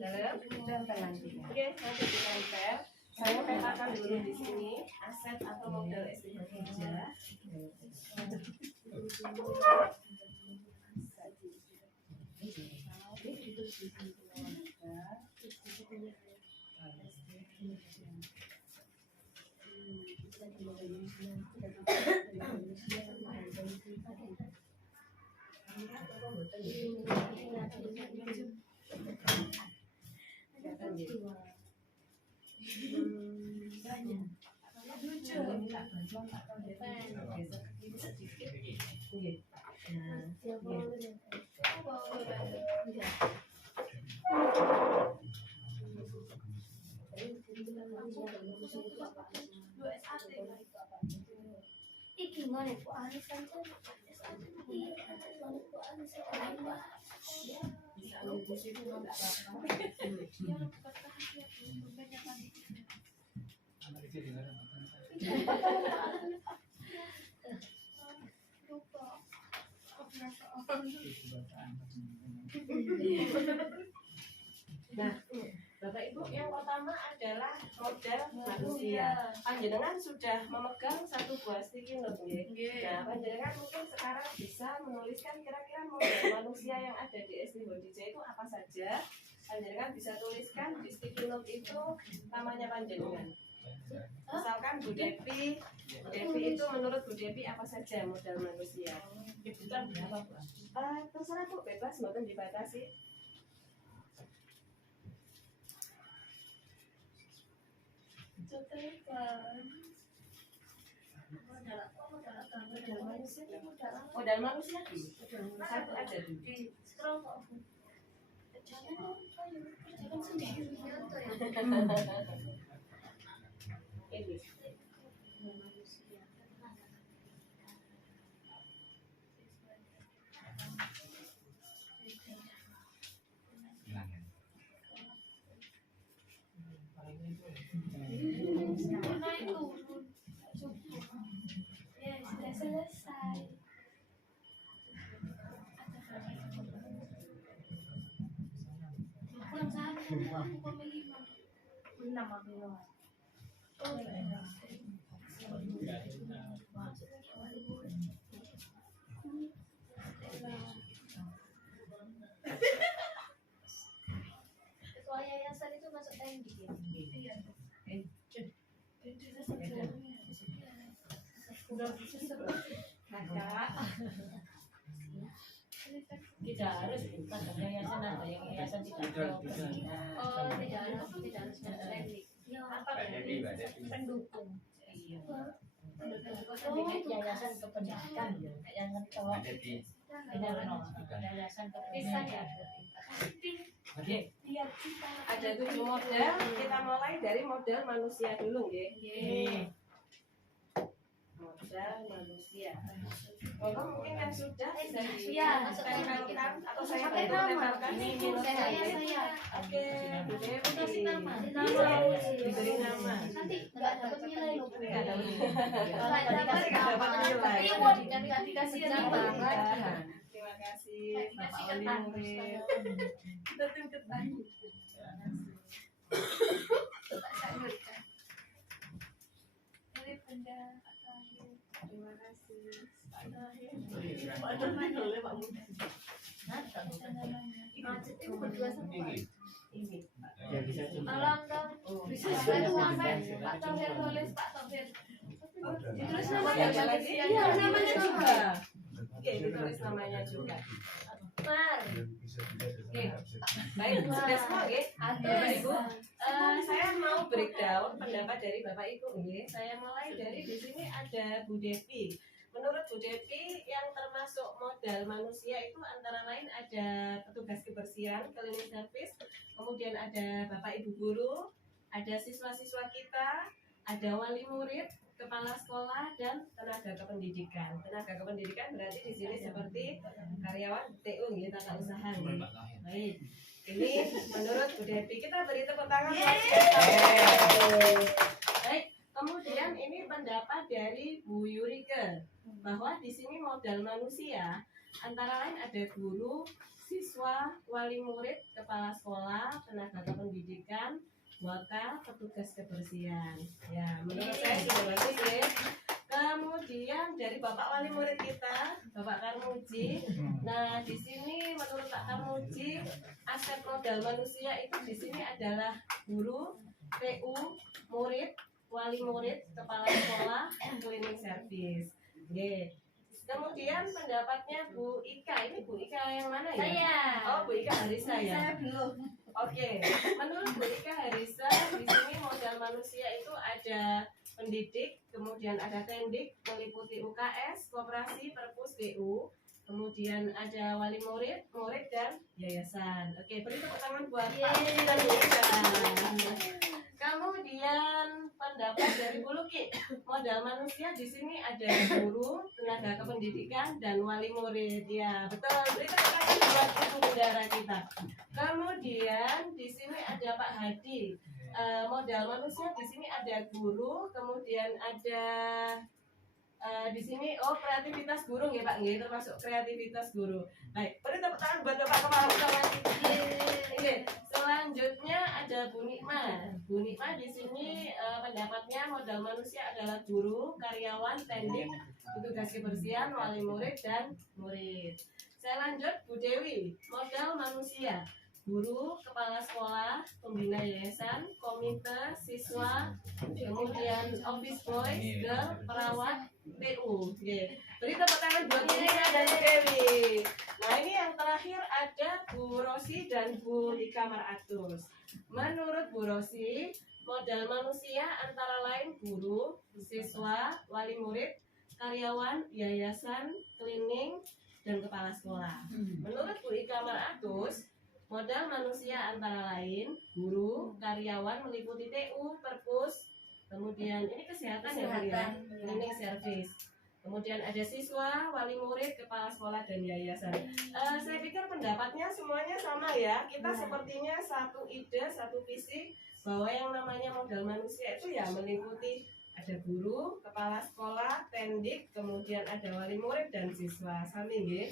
Dalam. Oke, nanti ditempel. Saya petakan dulu di sini aset atau modal SD bekerja. Iki ngene Bu Anis kan Nah, Bapak Ibu yang pertama adalah modal manusia. Panjenengan sudah memegang satu buah sticky note nggih. Nah, panjenengan mungkin sekarang bisa menuliskan kira-kira modal manusia yang ada di SD Bodija itu apa saja. Panjenengan bisa tuliskan di sticky note itu namanya panjenengan. Misalkan Bu Devi itu menurut Bu Devi apa saja modal manusia? Dibutuhkan berapa Bu? Terserah Bu, bebas, mboten dibatasi. Modal manusia satu ada di ini. sudah selesai. Pulang sana, aku pemilih 6 April. ketua yayasan itu masuk teknik ya. Iya. Tidak harus bukan yayasan, ada yang yayasan tidak Oh, tidak harus masuk teknik. Apa pendukung? Iya. Yayasan kependidikan ya. Yayasan Yayasan bisa ya. Oke. Ada 7 model, kita mulai dari model manusia dulu nggih. Model manusia. Bapak mungkin yang sudah bisa ditempelkan atau saya bantu tempelkan Saya. Oke, Bu Dewi. Kasih nama. Diberi nama. Nanti nggak dapat nilai loh. Nggak dapat nilai. Nggak dapat nilai. Reward. Nggak dikasih Terima nama. kasih Bapak Wali murid. Kita tunjuk lagi. Ini benda Terima kasih. Itu berdua semua. Ini. Tolong dong. Bisa bantu sampai Pak Tauhir tulis Pak Tauhir. Ditulis namanya Ada lagi? Iya, namanya juga. Oke, ditulis namanya juga. Mar. Oke, baik, sudah semua ya. Bapak Ibu, saya mau breakdown pendapat dari Bapak Ibu ya. Saya mulai dari di sini ada Bu Devi. Menurut Bu Devi, yang termasuk modal manusia itu antara lain ada petugas kebersihan, cleaning service, kemudian ada Bapak Ibu guru, ada siswa-siswa kita, ada wali murid, kepala sekolah, dan tenaga kependidikan. Tenaga kependidikan berarti di sini seperti karyawan TU, ya, tata usaha. Ya. Baik, ini menurut Bu Devi, kita beri tepuk tangan. Baik, kemudian ini pendapat dari Bu Yurike bahwa di sini modal manusia antara lain ada guru, siswa, wali murid, kepala sekolah, tenaga kependidikan, waka, petugas kebersihan. Ya, menurut saya sudah bagus ya. Kemudian dari Bapak wali murid kita, Bapak Karmuji. Nah, di sini menurut Pak Karmuji, aset modal manusia itu di sini adalah guru, PU, murid, wali murid, kepala sekolah, cleaning service. Oke. Kemudian pendapatnya Bu Ika. Ini Bu Ika yang mana ya? Saya. Oh, Bu Ika Harisa ya. Saya belum. Oke, menurut Bu Ika Harisa, di sini modal manusia itu ada pendidik, kemudian ada tendik, meliputi UKS, koperasi, perpus, BU, kemudian ada wali murid, murid, dan yayasan. Oke, beri tepuk tangan buat Pak Muji dan Bu Ika. Kemudian pendapat dari Bu Luki, modal manusia di sini ada guru, tenaga kependidikan, dan wali murid. Ya, betul. Beri tepuk tangan buat ibu bendara kita. Kemudian di sini ada Pak Hadi. Modal manusia di sini ada guru, kemudian ada di sini kreativitas guru ya Pak, nggih, termasuk kreativitas guru. Baik, beri tepuk tangan buat Bapak Kepala Sekolah. Oke, selanjutnya ada Bu Nikma. Bu Nikma di sini pendapatnya modal manusia adalah guru, karyawan, tendik, petugas kebersihan, wali murid, dan murid. Saya lanjut, Bu Dewi. Modal manusia: guru, kepala sekolah, pembina yayasan, komite, siswa, kemudian office boys, girl, perawat, PU. Oke. Beri tepuk tangan buat Bu Nika dan Bu Dewi. Nah, ini yang terakhir ada Bu Rosi dan Bu Hika Maratus. Menurut Bu Rosi, modal manusia antara lain guru, siswa, wali murid, karyawan, yayasan, cleaning, dan kepala sekolah. Menurut Bu Hika Maratus, modal manusia antara lain guru, karyawan meliputi TU, perpus, kemudian ini kesehatan ya, cleaning service. Kemudian ada siswa, wali murid, kepala sekolah, dan yayasan. Saya pikir pendapatnya semuanya sama ya. Kita sepertinya satu ide, satu visi bahwa yang namanya modal manusia itu ya meliputi ada guru, kepala sekolah, tendik, kemudian ada wali murid dan siswa. Sami nggih.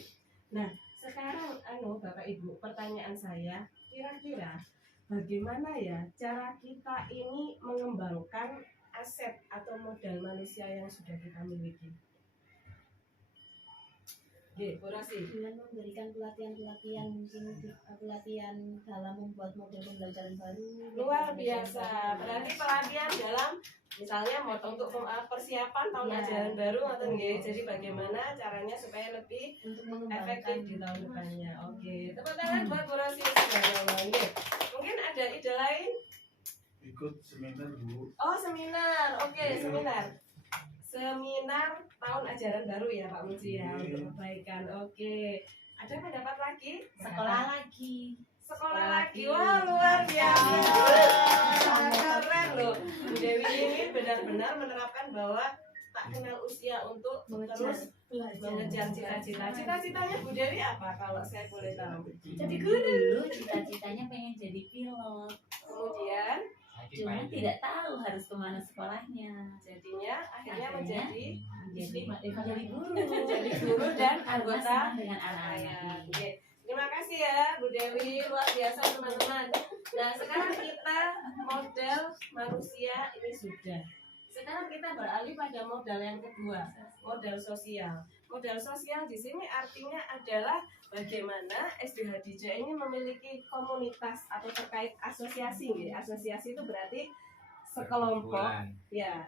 Nah, sekarang Bapak Ibu, pertanyaan saya, kira-kira bagaimana ya cara kita ini mengembangkan aset atau modal manusia yang sudah kita miliki? Bu Rosi. Dengan memberikan pelatihan-pelatihan pelatihan dalam membuat model pembelajaran baru. Luar biasa. Berarti pelatihan dalam misalnya mau untuk persiapan tahun Ya. ajaran baru atau nggih. Jadi bagaimana caranya supaya lebih Untuk efektif mengembangkan di tahun depannya. Oke, tepuk tangan buat Bu Rosi. Nggih. Mungkin ada ide lain? Ikut seminar Bu. Oh, seminar. Oke, seminar. Seminar tahun ajaran baru ya Pak Muji ya untuk perbaikan. Oke. Ada pendapat lagi? Sekolah lagi. Sekolah lagi. Wah, luar biasa. Keren loh. Bu Dewi ini benar-benar menerapkan bahwa tak kenal usia untuk terus mengejar cita-cita. Cita-citanya Bu Dewi apa kalau saya boleh tahu? Jadi guru. Dulu cita-citanya pengen jadi pilot. Kemudian Cuma tidak tahu harus kemana sekolahnya. jadinya akhirnya Akhirnya menjadi guru. menjadi guru dan Karena anggota senang dengan anak-anak. saya. Oke. Terima kasih ya Bu Dewi, luar biasa teman-teman. Nah sekarang kita model manusia ini sudah. Sekarang kita beralih pada modal yang kedua, modal sosial. Modal sosial di sini artinya adalah bagaimana SDHDJ ini memiliki komunitas atau terkait asosiasi. Gitu. Asosiasi itu berarti sekelompok, ya,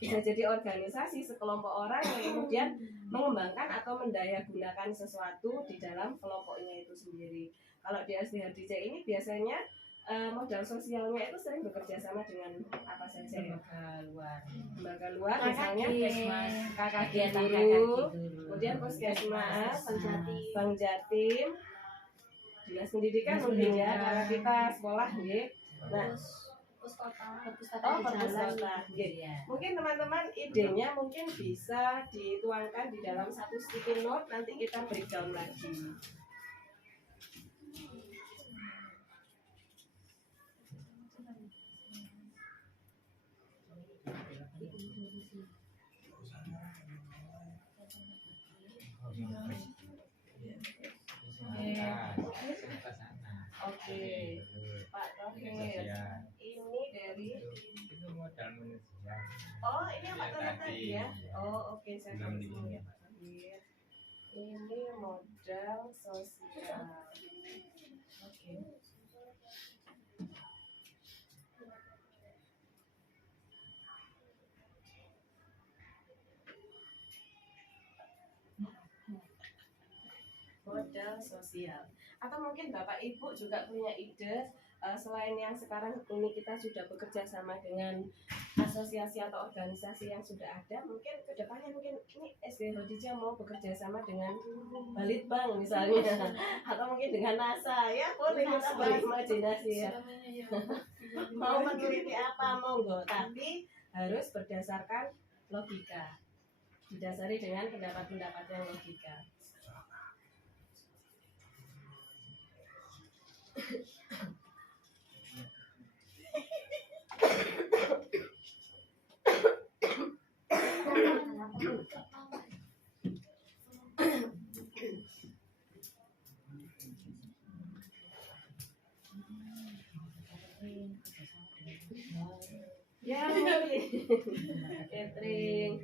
bisa jadi organisasi sekelompok orang yang kemudian mengembangkan atau mendayagunakan sesuatu di dalam kelompoknya itu sendiri. Kalau di SDHDJ ini biasanya modal sosialnya itu sering bekerja sama dengan apa saja ya? Lembaga luar misalnya KKG guru, kemudian puskesmas, Bank Jatim, dinas pendidikan mungkin ya karena kita sekolah ya. Nah, perpustakaan mungkin teman-teman idenya mungkin bisa dituangkan di dalam satu sticky note, nanti kita breakdown lagi. Oke, Pak Tohir, ini dari oh ini yang Pak Tohir tadi ya. Oh oke, saya tulis dulu ya Pak Tohir. Ini modal sosial. Oke. Modal sosial. Atau mungkin Bapak Ibu juga punya ide selain yang sekarang ini kita sudah bekerja sama dengan asosiasi atau organisasi yang sudah ada, mungkin kedepannya mungkin ini SDHDJ mau bekerja sama dengan Balitbank misalnya atau mungkin dengan NASA ya, boleh kita berimajinasi ya. Mau meneliti apa monggo, tapi harus berdasarkan logika, didasari dengan pendapat-pendapat yang logika. Ya, catering.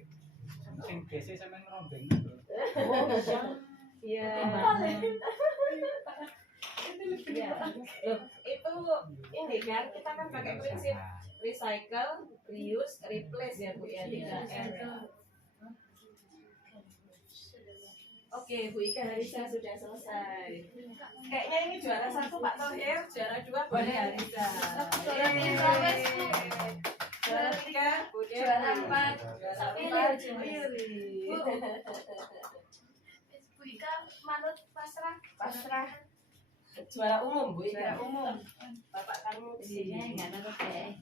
Sing biasa sampean ngerombeng. Iya. Iya. Loh, itu ini kan kita kan pakai prinsip recycle, reuse, replace ya Bu ya, tidak R. Oke, Bu Ika Harisa sudah selesai. Kayaknya ini juara 1 Pak Tohir, juara 2 Bu Harisa. Juara 3 wes, Bu. Juara 3 Bu Dewi. Juara 4 juara 4 Willy. Bu Ika manut pasrah. Juara umum Bu Ika. Juara umum. Bapak Tarmuji. Biasanya nggak nonton deh.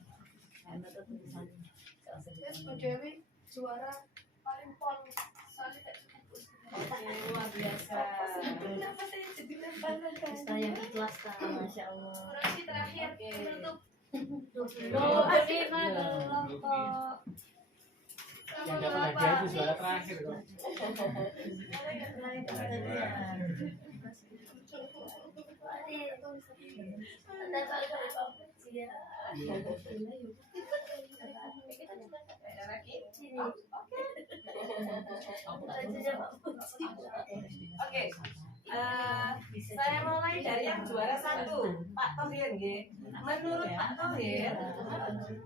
Nggak nonton tulisan. Terus Bu Dewi juara paling pol. Soalnya tak cukup. Oke, luar biasa. Kenapa saya jadi lemparan? Kita yang ikhlas Kak, Masya Allah. Orasi terakhir menutup. Loh, Adina kelompok. Yang dapat hadiah itu juara terakhir kok. Cara gitu. Sini. Oke. Oke. Saya mulai dari yang juara 1, Pak Thohir nggih. Menurut Pak Thohir,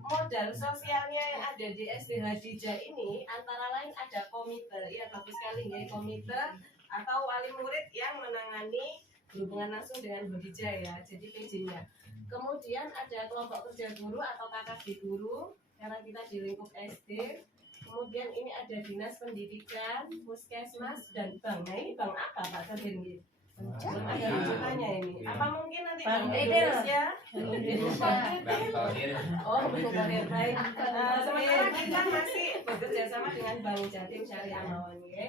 modal sosialnya yang ada di SD Hadijah ini antara lain ada komite, ya bagus sekali nggih, komite atau wali murid yang menangani berhubungan langsung dengan Hadijah ya, jadi PJ-nya. Kemudian ada kelompok kerja guru atau KKB guru karena kita di lingkup SD. Kemudian ini ada dinas pendidikan, puskesmas, dan bank. Nah ini bank apa Pak Thohir nggih? Belum ada rujukannya ini. Apa mungkin nanti Bank Indonesia? Oh, Bank Thohir baik. Sementara kita masih bekerja sama dengan Bank Jatim Syariah Mawon ya.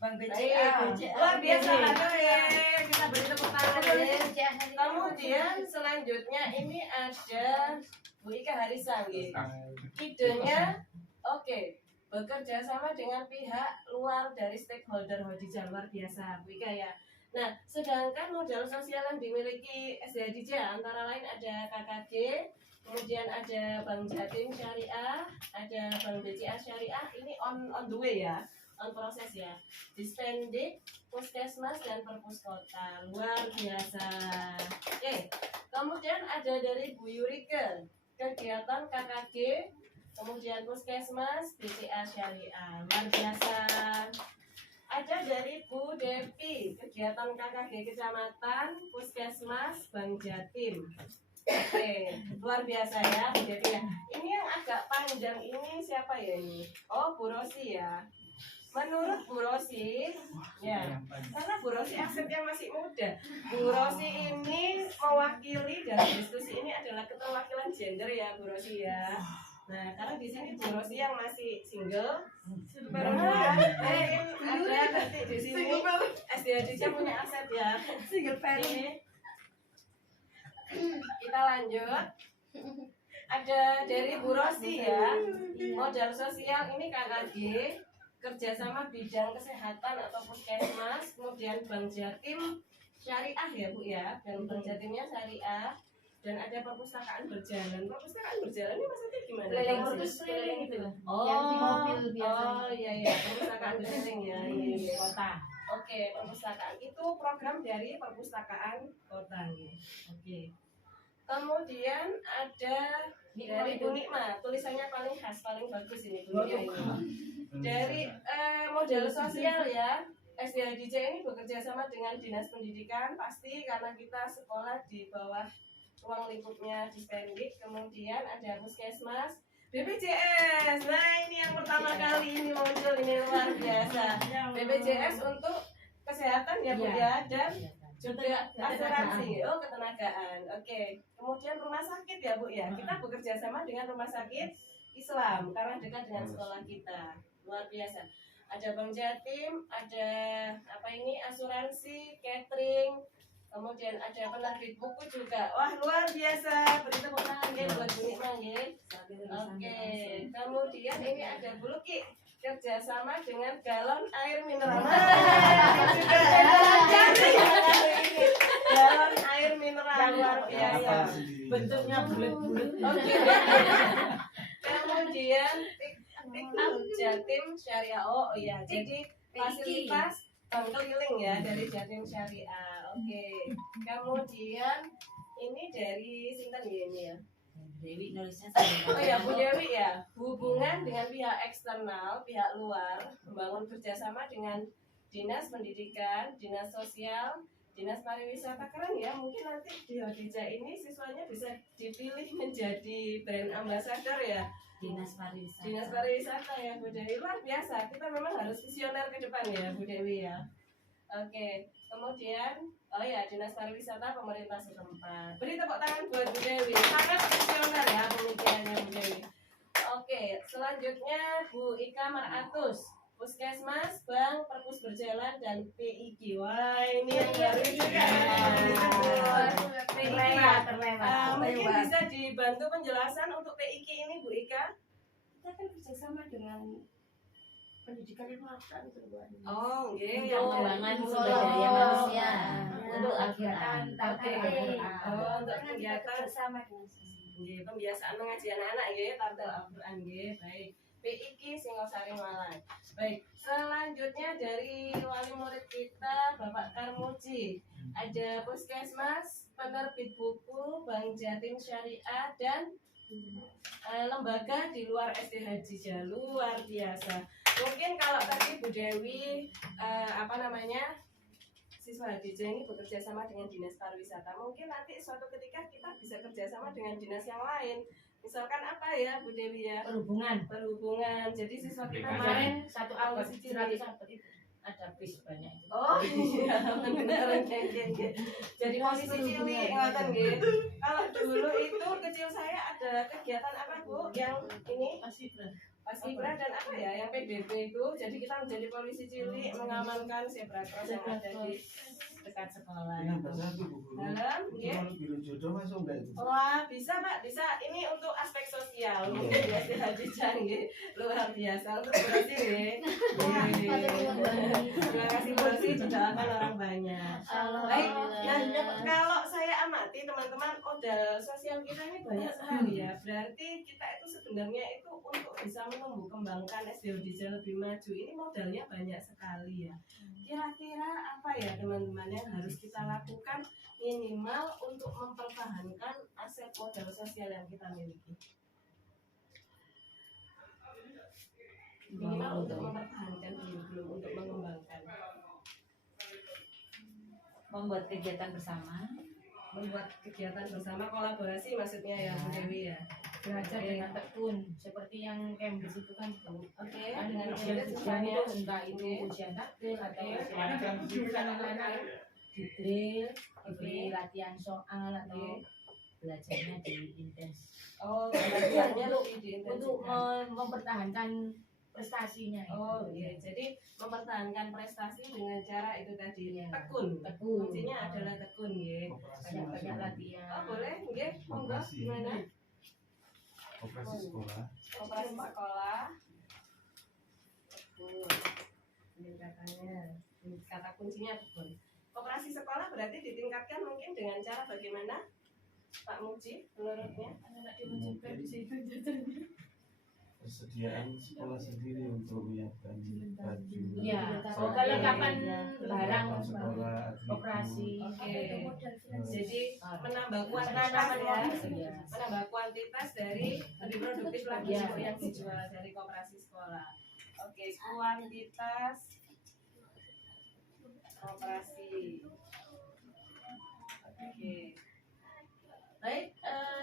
Bang BCA. Luar biasa Pak Thohir. Kita beri tepuk tangan ya. Kemudian selanjutnya ini ada Bu Ika Harisa nggih. Idenya oke, bekerja sama dengan pihak luar dari stakeholder Hadijah, luar biasa Bu Ika ya. Nah, sedangkan modal sosial yang dimiliki SD Hadijah antara lain ada KKG, kemudian ada Bank Jatim Syariah, ada Bank BCA Syariah, ini on the way ya, on proses ya. Dispendik, Puskesmas dan Perpus Kota, luar biasa. Oke, kemudian ada dari Bu Yurike, kegiatan KKG, kemudian Puskesmas, BCA Syariah, luar biasa. Ada dari Bu Devi, kegiatan KKG Kecamatan, Puskesmas, Bank Jatim. Oke, luar biasa ya Bu Devi ya. Ini yang agak panjang ini siapa ya ini? Oh, Bu Rosi ya. Menurut Bu Rosi, ya, karena Bu Rosi asetnya masih muda. Bu Rosi ini mewakili dalam diskusi ini adalah keterwakilan gender ya Bu Rosi ya. Nah, karena di sini Bu Rosi yang masih single, perempuan, mungkin ada nanti di sini SD Hadijah punya aset ya. Single parent. Kita lanjut. Ada dari Bu Rosi ya. Modal sosial ini KKG, kerjasama bidang kesehatan atau puskesmas, kemudian Bank Jatim Syariah ya Bu ya, dan Bank Jatimnya Syariah. Dan ada perpustakaan berjalan. Perpustakaan berjalan ini maksudnya gimana? Keliling gitu loh. Oh, Yang di mobil biasa. Oh iya iya, perpustakaan berkeliling ya. Iya, kota. Oke, perpustakaan itu program dari perpustakaan kota ya. Oke. Kemudian ada dari Bu Nikma, tulisannya paling khas, paling bagus ini Bu Nikma ini. Dari modal sosial ya. SD Hadijah ini bekerja sama dengan Dinas Pendidikan pasti karena kita sekolah di bawah ruang lingkupnya Dispendik, kemudian ada Puskesmas, BPJS. Nah ini yang pertama kali ini muncul, ini luar biasa. BPJS untuk kesehatan ya Bu ya, dan juga asuransi, oh ketenagaan. Oke, kemudian rumah sakit ya Bu ya, kita bekerja sama dengan rumah sakit Islam karena dekat dengan sekolah kita, luar biasa. Ada Bank Jatim, ada apa ini, asuransi, catering, kemudian ada penerbit buku juga. Wah luar biasa, beri tepuk tangan ya buat Bu Nikma ya. Oke, kemudian ini ada Bu Luki, kerjasama dengan galon air mineral. Galon air mineral luar biasa, bentuknya bulat-bulat. Oke. Kemudian Piknik Jatim Syariah. Oh iya, jadi fasilitas bank keliling ya dari Jatim Syariah. Oke. Kemudian ini dari Sinten ya ini ya. Dewi nulisnya Oh ya Bu Dewi ya. Hubungan dengan pihak eksternal, pihak luar, membangun kerjasama dengan Dinas Pendidikan, Dinas Sosial, Dinas Pariwisata. Keren ya, mungkin nanti di Hadijah ini siswanya bisa dipilih menjadi brand ambassador ya. Dinas Pariwisata. Dinas Pariwisata ya Bu Dewi, luar biasa. Kita memang harus visioner ke depan ya Bu Dewi ya. Oke, kemudian oh ya Dinas Pariwisata pemerintah setempat. Beri tepuk tangan buat Bu Dewi. Sangat visioner ya pemikirannya Bu Dewi. Oke, selanjutnya Bu Ika Maratus, Puskesmas, Bank, Perpus Berjalan, dan PIG. Wah ini yang baru juga. Mungkin bisa dibantu penjelasan untuk PIG ini Bu Ika? Kita kan kerjasama dengan pendidikan yang melakukan perubahan. Oh, Untuk yang pengembangan sumber daya manusia untuk kegiatan Al-Quran. Oke. Oh, untuk kegiatan sama dengan Nggih, pembiasaan mengaji anak-anak nggih, tartil Al-Qur'an nggih. Baik. Iki Singosari Malang. Baik, selanjutnya dari wali murid kita Bapak Karmuji. Ada Puskesmas, penerbit buku, Bank Jatim Syariah dan lembaga di luar SD Haji Jalu, luar biasa. Mungkin kalau tadi Bu Dewi siswa Hadijah ini bekerja sama dengan dinas pariwisata, mungkin nanti suatu ketika kita bisa kerjasama dengan dinas yang lain. Misalkan apa ya Bu Dewi ya? Perhubungan. Jadi siswa kita kemarin satu awal abad siji ada bis banyak. oh iya benar nggih. Jadi posisi cilik ngoten nggih. Kalau dulu itu kecil saya ada kegiatan apa Bu? Yang ini Paskibra dan apa ya? Yang PDP itu. Jadi kita menjadi polisi cilik mengamankan zebra cross yang ada di dekat sekolah. Yang bahasa itu Bu Guru. Dalam nggih. Kalau biro jodoh masuk enggak itu? Wah, bisa Pak, bisa. Ini untuk aspek sosial. Mungkin ya si Hadijah nggih. Luar biasa untuk berarti nggih. Terima kasih berarti didoakan orang banyak. Baik, nah kalau saya amati teman-teman modal sosial kita ini banyak sekali ya. Berarti kita itu sebenarnya itu untuk bisa menumbuh kembangkan SD Hadijah lebih maju ini modalnya banyak sekali ya. Kira-kira apa ya teman-teman yang harus kita lakukan minimal untuk mempertahankan aset modal sosial yang kita miliki? Minimal untuk mempertahankan belum untuk mengembangkan. Membuat kegiatan bersama, Membuat kegiatan bersama kolaborasi maksudnya ya Bu Dewi ya. belajar dengan tekun seperti yang Cambridge itu kan Bu. Oke, Dengan dengan ujian ujian itu entah itu ujian takdir atau semacam itu kan anak-anak di drill, diberi latihan soal atau belajarnya di intens. Oh, belajarnya Untuk lebih diintensifkan. mempertahankan prestasinya. Oh iya, jadi mempertahankan prestasi dengan cara itu tadi Iya. tekun. Tekun. Kuncinya adalah tekun ya. Operasi Banyak-banyak masuk. latihan. Oh boleh, nggih, monggo Operasi. gimana? Operasi sekolah. Operasi sekolah. Tekun. Ini katanya, kata kuncinya tekun. Operasi sekolah berarti ditingkatkan mungkin dengan cara bagaimana? Pak Muji, menurutnya? Persediaan sekolah sendiri untuk menyiapkan baju. Iya, Oh, kelengkapan barang perlengkapan sekolah, atribut, operasi. Oke. terus Jadi menambah kuantitas penanaman ya. modal. Menambah kuantitas dari lebih produktif lagi Iya. untuk yang dijual dari koperasi sekolah. Oke, kuantitas koperasi. Oke. Baik,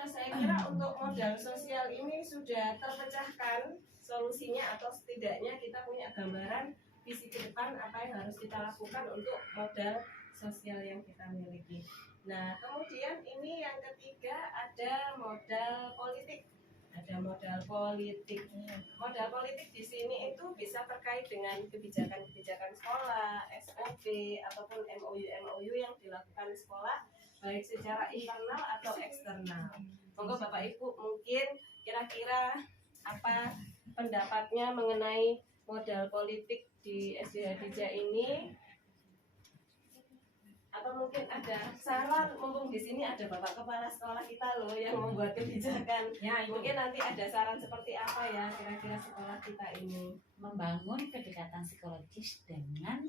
saya kira untuk modal sosial ini sudah terpecahkan solusinya atau setidaknya kita punya gambaran visi ke depan apa yang harus kita lakukan untuk modal sosial yang kita miliki. Nah, kemudian ini yang ketiga ada modal politik. Ada modal politik. Modal politik di sini itu bisa terkait dengan kebijakan-kebijakan sekolah, SOP ataupun MOU yang dilakukan sekolah baik secara internal atau eksternal. Monggo Bapak Ibu mungkin kira-kira apa pendapatnya mengenai modal politik di SD Hadijah ini? Atau mungkin ada saran, mumpung di sini ada Bapak Kepala Sekolah kita loh yang membuat kebijakan. Ya, itu Mungkin nanti ada saran seperti apa ya kira-kira sekolah kita ini? membangun kedekatan psikologis dengan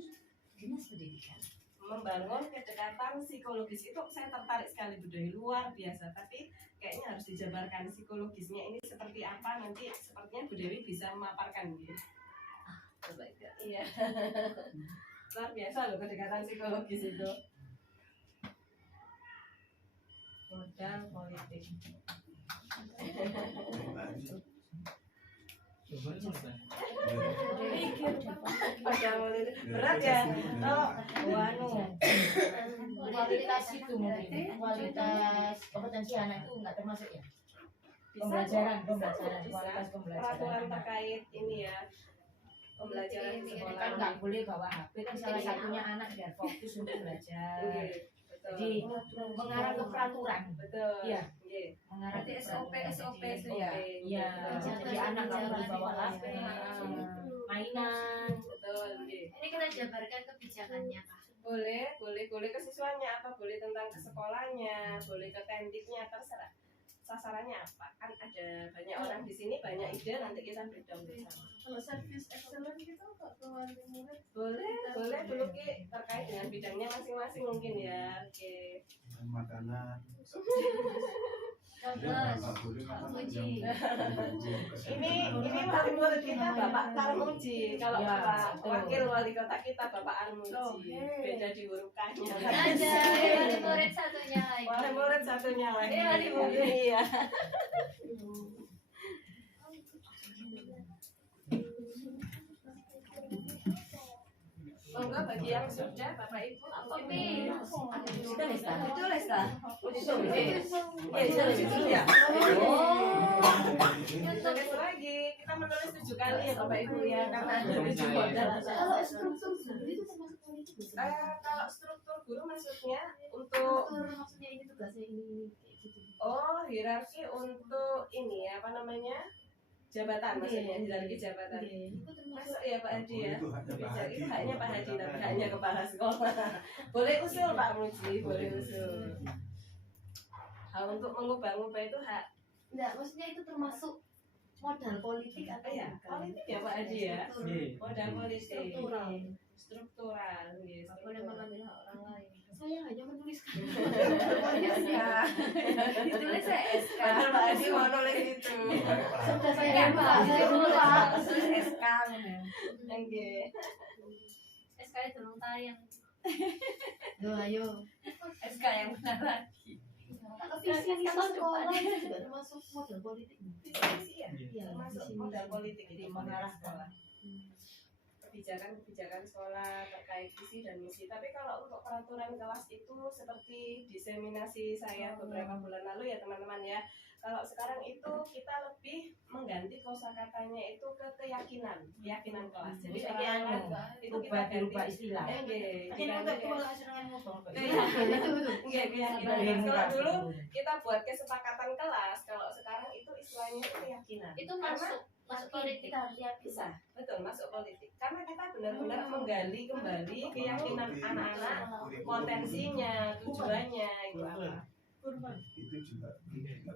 dinas pendidikan. Membangun kedekatan psikologis itu saya tertarik sekali budaya luar biasa, tapi kayaknya harus dijabarkan psikologisnya ini seperti apa, nanti sepertinya Bu Dewi bisa memaparkan gitu. Coba ya. Iya. Luar biasa loh kedekatan psikologis itu. Modal politik. Coba coba. Modal politik berat ya. Oh, wanu. Kualitas itu mungkin kualitas kompetensi anak itu nggak termasuk ya. Bisa, Pembelajaran, bisa, kualitas pembelajaran. peraturan terkait ini ya. Pembelajaran di Ini sekolah. kan nggak boleh bawa HP kan salah satunya anak biar fokus untuk belajar. Oke, betul. Jadi mengarah ke peraturan. Betul. Iya. Oke. Mengarah ke SOP peraturan. itu Iya. Iya. Jangan Jadi anak nggak boleh bawa jalan-jalan HP, ya. mainan. Betul. Oke. Ini kita jabarkan kebijakannya Kak. Boleh ke siswanya atau boleh tentang ke sekolahnya, boleh ke tendiknya, terserah. sasarannya apa? Kan ada banyak orang di sini, banyak ide, nanti kita breakdown bersama. Kalau service excellent gitu kok ke wali murid Boleh dulu Ki, terkait dengan bidangnya masing-masing mungkin ya. Oke. Makanan. Ini wali murid kita Bapak Tarmuji. Kalau Ya, Bapak betul. wakil wali kota kita Bapak Armuji. Beda di huruf K-nya. Ada wali murid satunya lagi. Wali murid satunya lagi. Ini wali murid. Iya. Monggo bagi yang sudah Bapak Ibu Kopi. Sudah Lesta. Itu Lesta. Itu Ya. Untuk Tulis lagi. Kita menulis 7 kali ya Bapak Ibu ya karena ada 7 modal. Kalau struktur guru itu termasuk politik bukan? Kalau struktur guru maksudnya untuk Maksudnya ini tugasnya ini kayak gitu. hierarki untuk ini apa namanya? Jabatan maksudnya, hierarki jabatan. Itu termasuk Masuk ya Pak Hadi ya? Oh, itu haknya Pak Hadi. Itu haknya Pak Hadi, tapi haknya kepala sekolah. Boleh usul Pak Muji, boleh usul. Untuk mengubah-ubah itu hak. enggak, maksudnya itu termasuk modal politik atau Ya, bukan? politik ya Pak Hadi ya. Iya. Modal politik. Struktural. Struktural, yes. Nggak boleh mengambil hak orang lain. Saya hanya menuliskan. Ditulis ya SK. Padahal Pak Hadi mau nulis itu. Sudah saya Ya, lupa. Pak. Saya lupa. Tulis SK. Oke. sekali tolong tayang. Ayo. SK yang benar lagi. Visi misi sekolah itu juga termasuk modal politik. Visi ya. Iya, Termasuk visi modal misi. politik di mengarah sekolah. Kebijakan sekolah terkait visi dan misi. Tapi kalau untuk peraturan kelas itu seperti diseminasi saya beberapa bulan lalu ya teman-teman ya. Kalau sekarang itu kita lebih mengganti kosakatanya itu ke keyakinan kelas. Jadi sekarang itu kita Berubah ganti istilah. keyakinan. Kalau dulu kita buat kesepakatan kelas, kalau sekarang itu istilahnya itu keyakinan. Itu Karena masuk politik. Kita harus yakin. bisa, betul masuk politik. Karena kita benar-benar menggali kembali keyakinan anak-anak, potensinya, tujuannya itu apa. Itu juga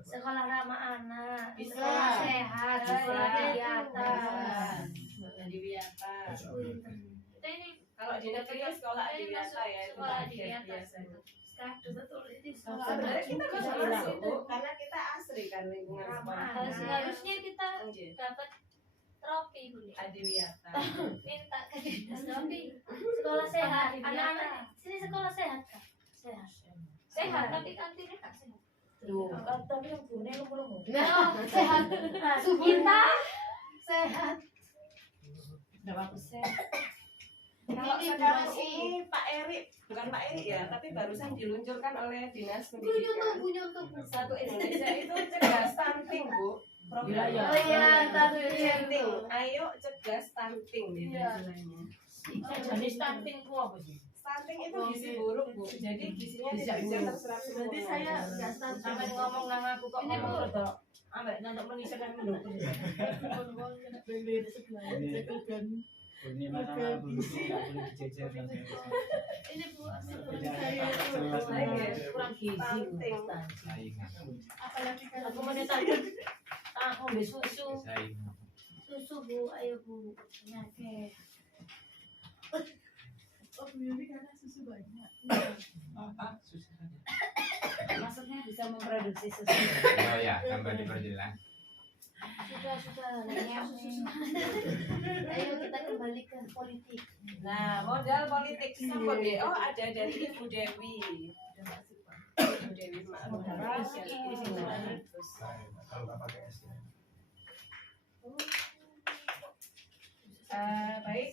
Sekolah ramah anak, Bisa. sekolah sehat, sekolah kegiatan. Adiwiyata. Kita ini Kalau di negeri sekolah adiwiyata ya itu sekolah target adiwiyata. biasanya. Sekarang sudah tulis di sekolah. Sebenarnya kita bisa Sekolah masuk itu Bu, karena kita asri kan lingkungan sekolah. harusnya kita Oke. dapat trofi Bu. Adiwiyata. Minta ke dinas trofi. Sekolah sehat, anak-anak sini sekolah sehat Kak. Sehat. Sehat tapi kantinnya tak sehat. Tuh, tapi yang punya lu Nah, sehat. Nah, kita sehat. berapa persen? Kalau sekarang ini Pak Eri, bukan Pak Eri ya, tapi barusan diluncurkan oleh Dinas Pendidikan. Satu Indonesia itu cegah stunting Bu. Program. Iya, Oh iya, tapi Stunting. Ayo cegah stunting gitu istilahnya. Jenis stunting ku apa sih? Stunting itu gizi buruk Bu. Jadi gizinya tidak bisa terserap sempurna. Berarti saya nggak stand Sampai ngomong nama aku kok ngomong rada ambek nanti mengisahkan mendukung. Ini makanan belum dijejer dan ini Bu, jelas Kurang gizi. Stunting. apalagi kalau Aku mau ditanya, aku ambil susu. susu Bu, ayo Bu. Penyakit. oh Yuli karena susu banyak. susah. Maksudnya bisa memproduksi susu. Oh ya, tambah diperjelas. Sudah. Ayo kita kembali ke politik. Nah, modal politik sambut ya. Oh, ada dari Ibu Dewi. Ibu Dewi Ma'ruf. kalau nggak pakai es ya. Baik,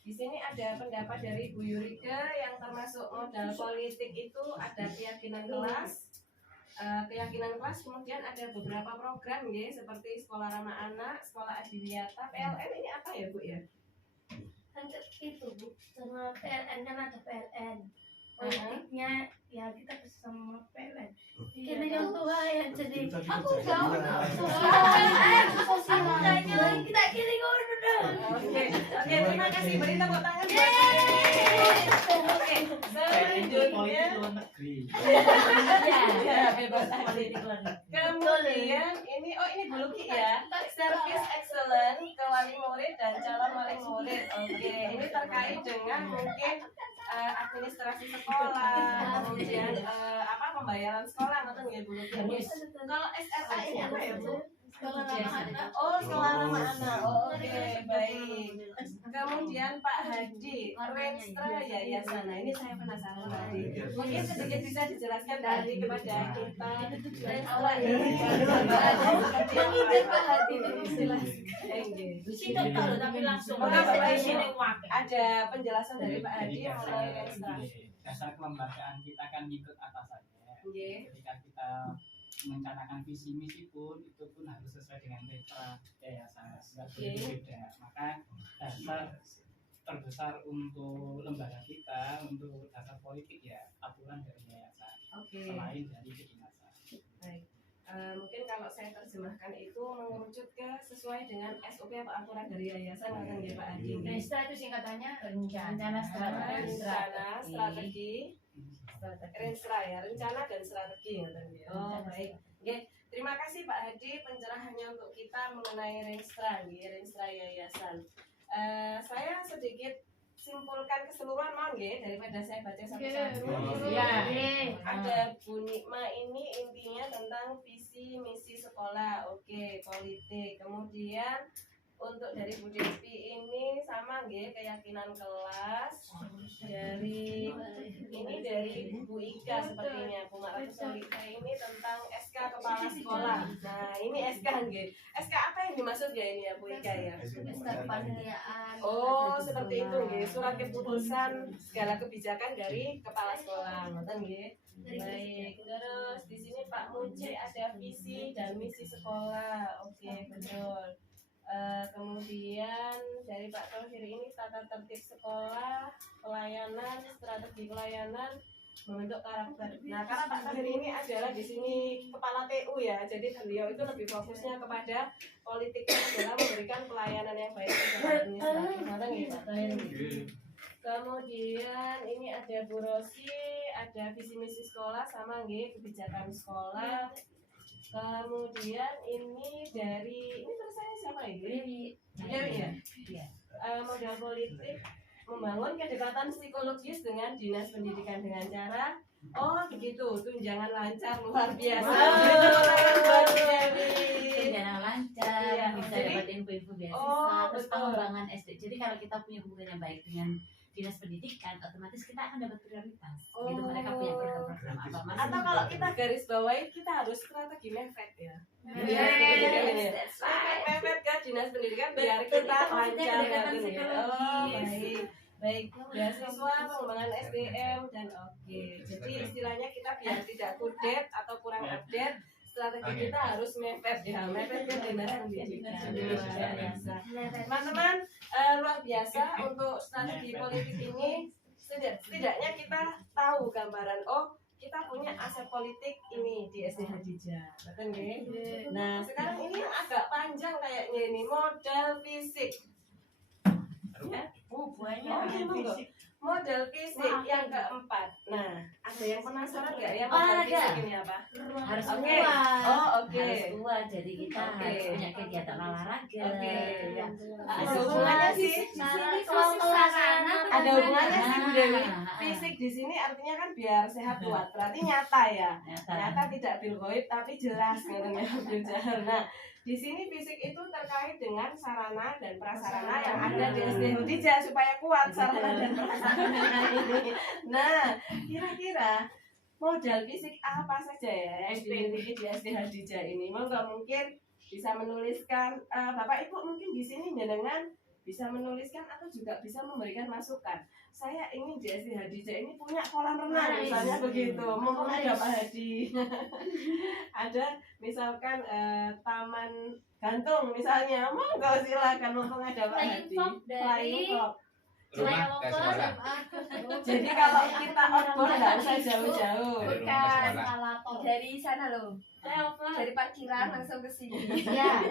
di sini ada pendapat dari Bu Yurike yang termasuk modal politik itu ada keyakinan kelas. Keyakinan kelas kemudian ada beberapa program ya seperti sekolah ramah anak, sekolah adiwiyata, PLN ini apa ya Bu ya? Kan itu Bu, sama PLN kan ada PLN. Politiknya ya kita bersama PLN. Kita yang tua ya jadi aku enggak PLN sosial kita kiri dong. Oke, terima kasih. Beri tepuk tangan. Oke, Politik Selanjutnya, luar negeri. ya bebas Politik luar negeri. Kemudian ini Bu Luki ya, service excellent ke wali murid dan calon wali murid. Oke, ini terkait dengan mungkin administrasi sekolah, kemudian pembayaran sekolah, atau nggak Bu Luki? Kalau SRA ini apa ya Bu? Sekolah ramah anak. Oh, sekolah ramah anak. Oke, baik. Kemudian Pak Hadi, Renstra Yayasan. Nah, ini saya penasaran tadi. Mungkin sedikit bisa dijelaskan dari kepada kita. Renstra Yayasan. Menginjak Pak Hadi itu jelas. Kita tahu tapi langsung Maka Bapak di Ibu, sini wakil. ada penjelasan dari Pak Hadi Jadi mengenai Renstra. dasar kelembagaan kita kan ngikut atasannya. Oke. Ketika kita mencanakan visi misi pun itu pun harus sesuai dengan Renstra Yayasan. Nggak boleh berbeda. Maka dasar terbesar untuk lembaga kita, untuk dasar politik ya aturan dari yayasan. Oke. Selain dari kedinasan. Baik. Mungkin kalau saya terjemahkan itu mengerucut ke sesuai dengan SOP atau aturan dari yayasan, atau nggih Pak Hadi? Renstra itu singkatannya rencana Strategi. Renstra ya, rencana dan strategi. Oh baik. Oke, terima kasih Pak Hadi pencerahannya untuk kita mengenai Renstra, Renstra Yayasan. Saya sedikit simpulkan keseluruhan mau nggih daripada saya baca satu-satu. Ya. Ada Bu Nikma ini intinya tentang visi misi sekolah. Oke, politik. Kemudian untuk dari Bu Devi ini sama nggih, keyakinan kelas. Dari Bu Ika sepertinya, Bu Maratusolika ini tentang SK kepala sekolah. Nah, ini SK nggih. SK apa yang dimaksud ya ini ya Bu Ika ya? Kepanitiaan. Oh, seperti itu nggih. Surat keputusan segala kebijakan dari kepala sekolah. Ngoten nggih. Baik. Terus di sini Pak Muji ada visi dan misi sekolah. Oke, betul. Kemudian dari Pak Tohir ini tata tertib sekolah, pelayanan, strategi pelayanan, membentuk karakter. Nah, karena Pak Tohir ini adalah di sini kepala TU ya, jadi beliau itu lebih fokusnya kepada politiknya adalah memberikan pelayanan yang baik secara administratif. Mana nih Pak Tohir? Kemudian ini ada Bu Rosi, ada visi misi sekolah sama nggih kebijakan sekolah. Kemudian ini dari ini tulisannya siapa ini? Dewi ya. Modal politik membangun kedekatan psikologis dengan dinas pendidikan dengan cara begitu tunjangan lancar luar biasa. Tunjangan lancar, Iya. bisa Jadi- dapat info-info beasiswa, terus betul. pengembangan SD. Jadi kalau kita punya hubungan yang baik dengan dinas pendidikan, otomatis kita akan dapat prioritas. Gitu mereka punya program-program apa masih. Atau kalau kita garis bawahi kita harus strategi mepet ya. Mepet ke dinas pendidikan biar kita lancar. Pendekatan gitu ya. psikologis. Baik. Beasiswa, pengembangan SDM dan oke. Jadi istilahnya kita biar tidak kudet atau kurang update, strategi kita harus mepet ya, mepet ke dinas pendidikan. Luar biasa. Teman-teman, luar biasa untuk strategi politik ini. Setidaknya kita tahu gambaran kita punya aset politik ini di SD Hadijah, betul nggih? Nah, sekarang ini yang agak panjang kayaknya ini modal fisik. Ya? Modal fisik yang keempat. Nah, ada yang penasaran nggak ya modal Ada. fisik ini apa? Harus Oke. kuat. Oke. Harus kuat. Jadi kita Oke. harus punya kegiatan olahraga. Oke. Ya. Ada hubungannya sih. Ada hubungannya sih Bu Dewi. Fisik di sini artinya kan biar sehat kuat. Berarti nyata ya. Nyata tidak bil goib tapi jelas katanya Abdul Jahar. Nah, di sini fisik itu terkait dengan sarana dan prasarana yang ada di SD Hadijah supaya kuat sarana dan prasarana ini. Nah, kira-kira modal fisik apa saja ya yang dimiliki di SD Hadijah ini? Monggo mungkin bisa menuliskan, Bapak Ibu mungkin di sini jenengan bisa menuliskan atau juga bisa memberikan masukan. Saya ingin di SD Hadijah ini punya kolam renang misalnya begitu. Mumpung ada Pak Hadi. Ada misalkan taman gantung misalnya. Monggo silakan mumpung ada Pak Hadi. Flying Fox. Rumah ke sekolah. Jadi kalau kita outbound nggak usah jauh-jauh. Rumah ke sekolah. Dari sana loh. Dari parkiran langsung ke sini. Ya.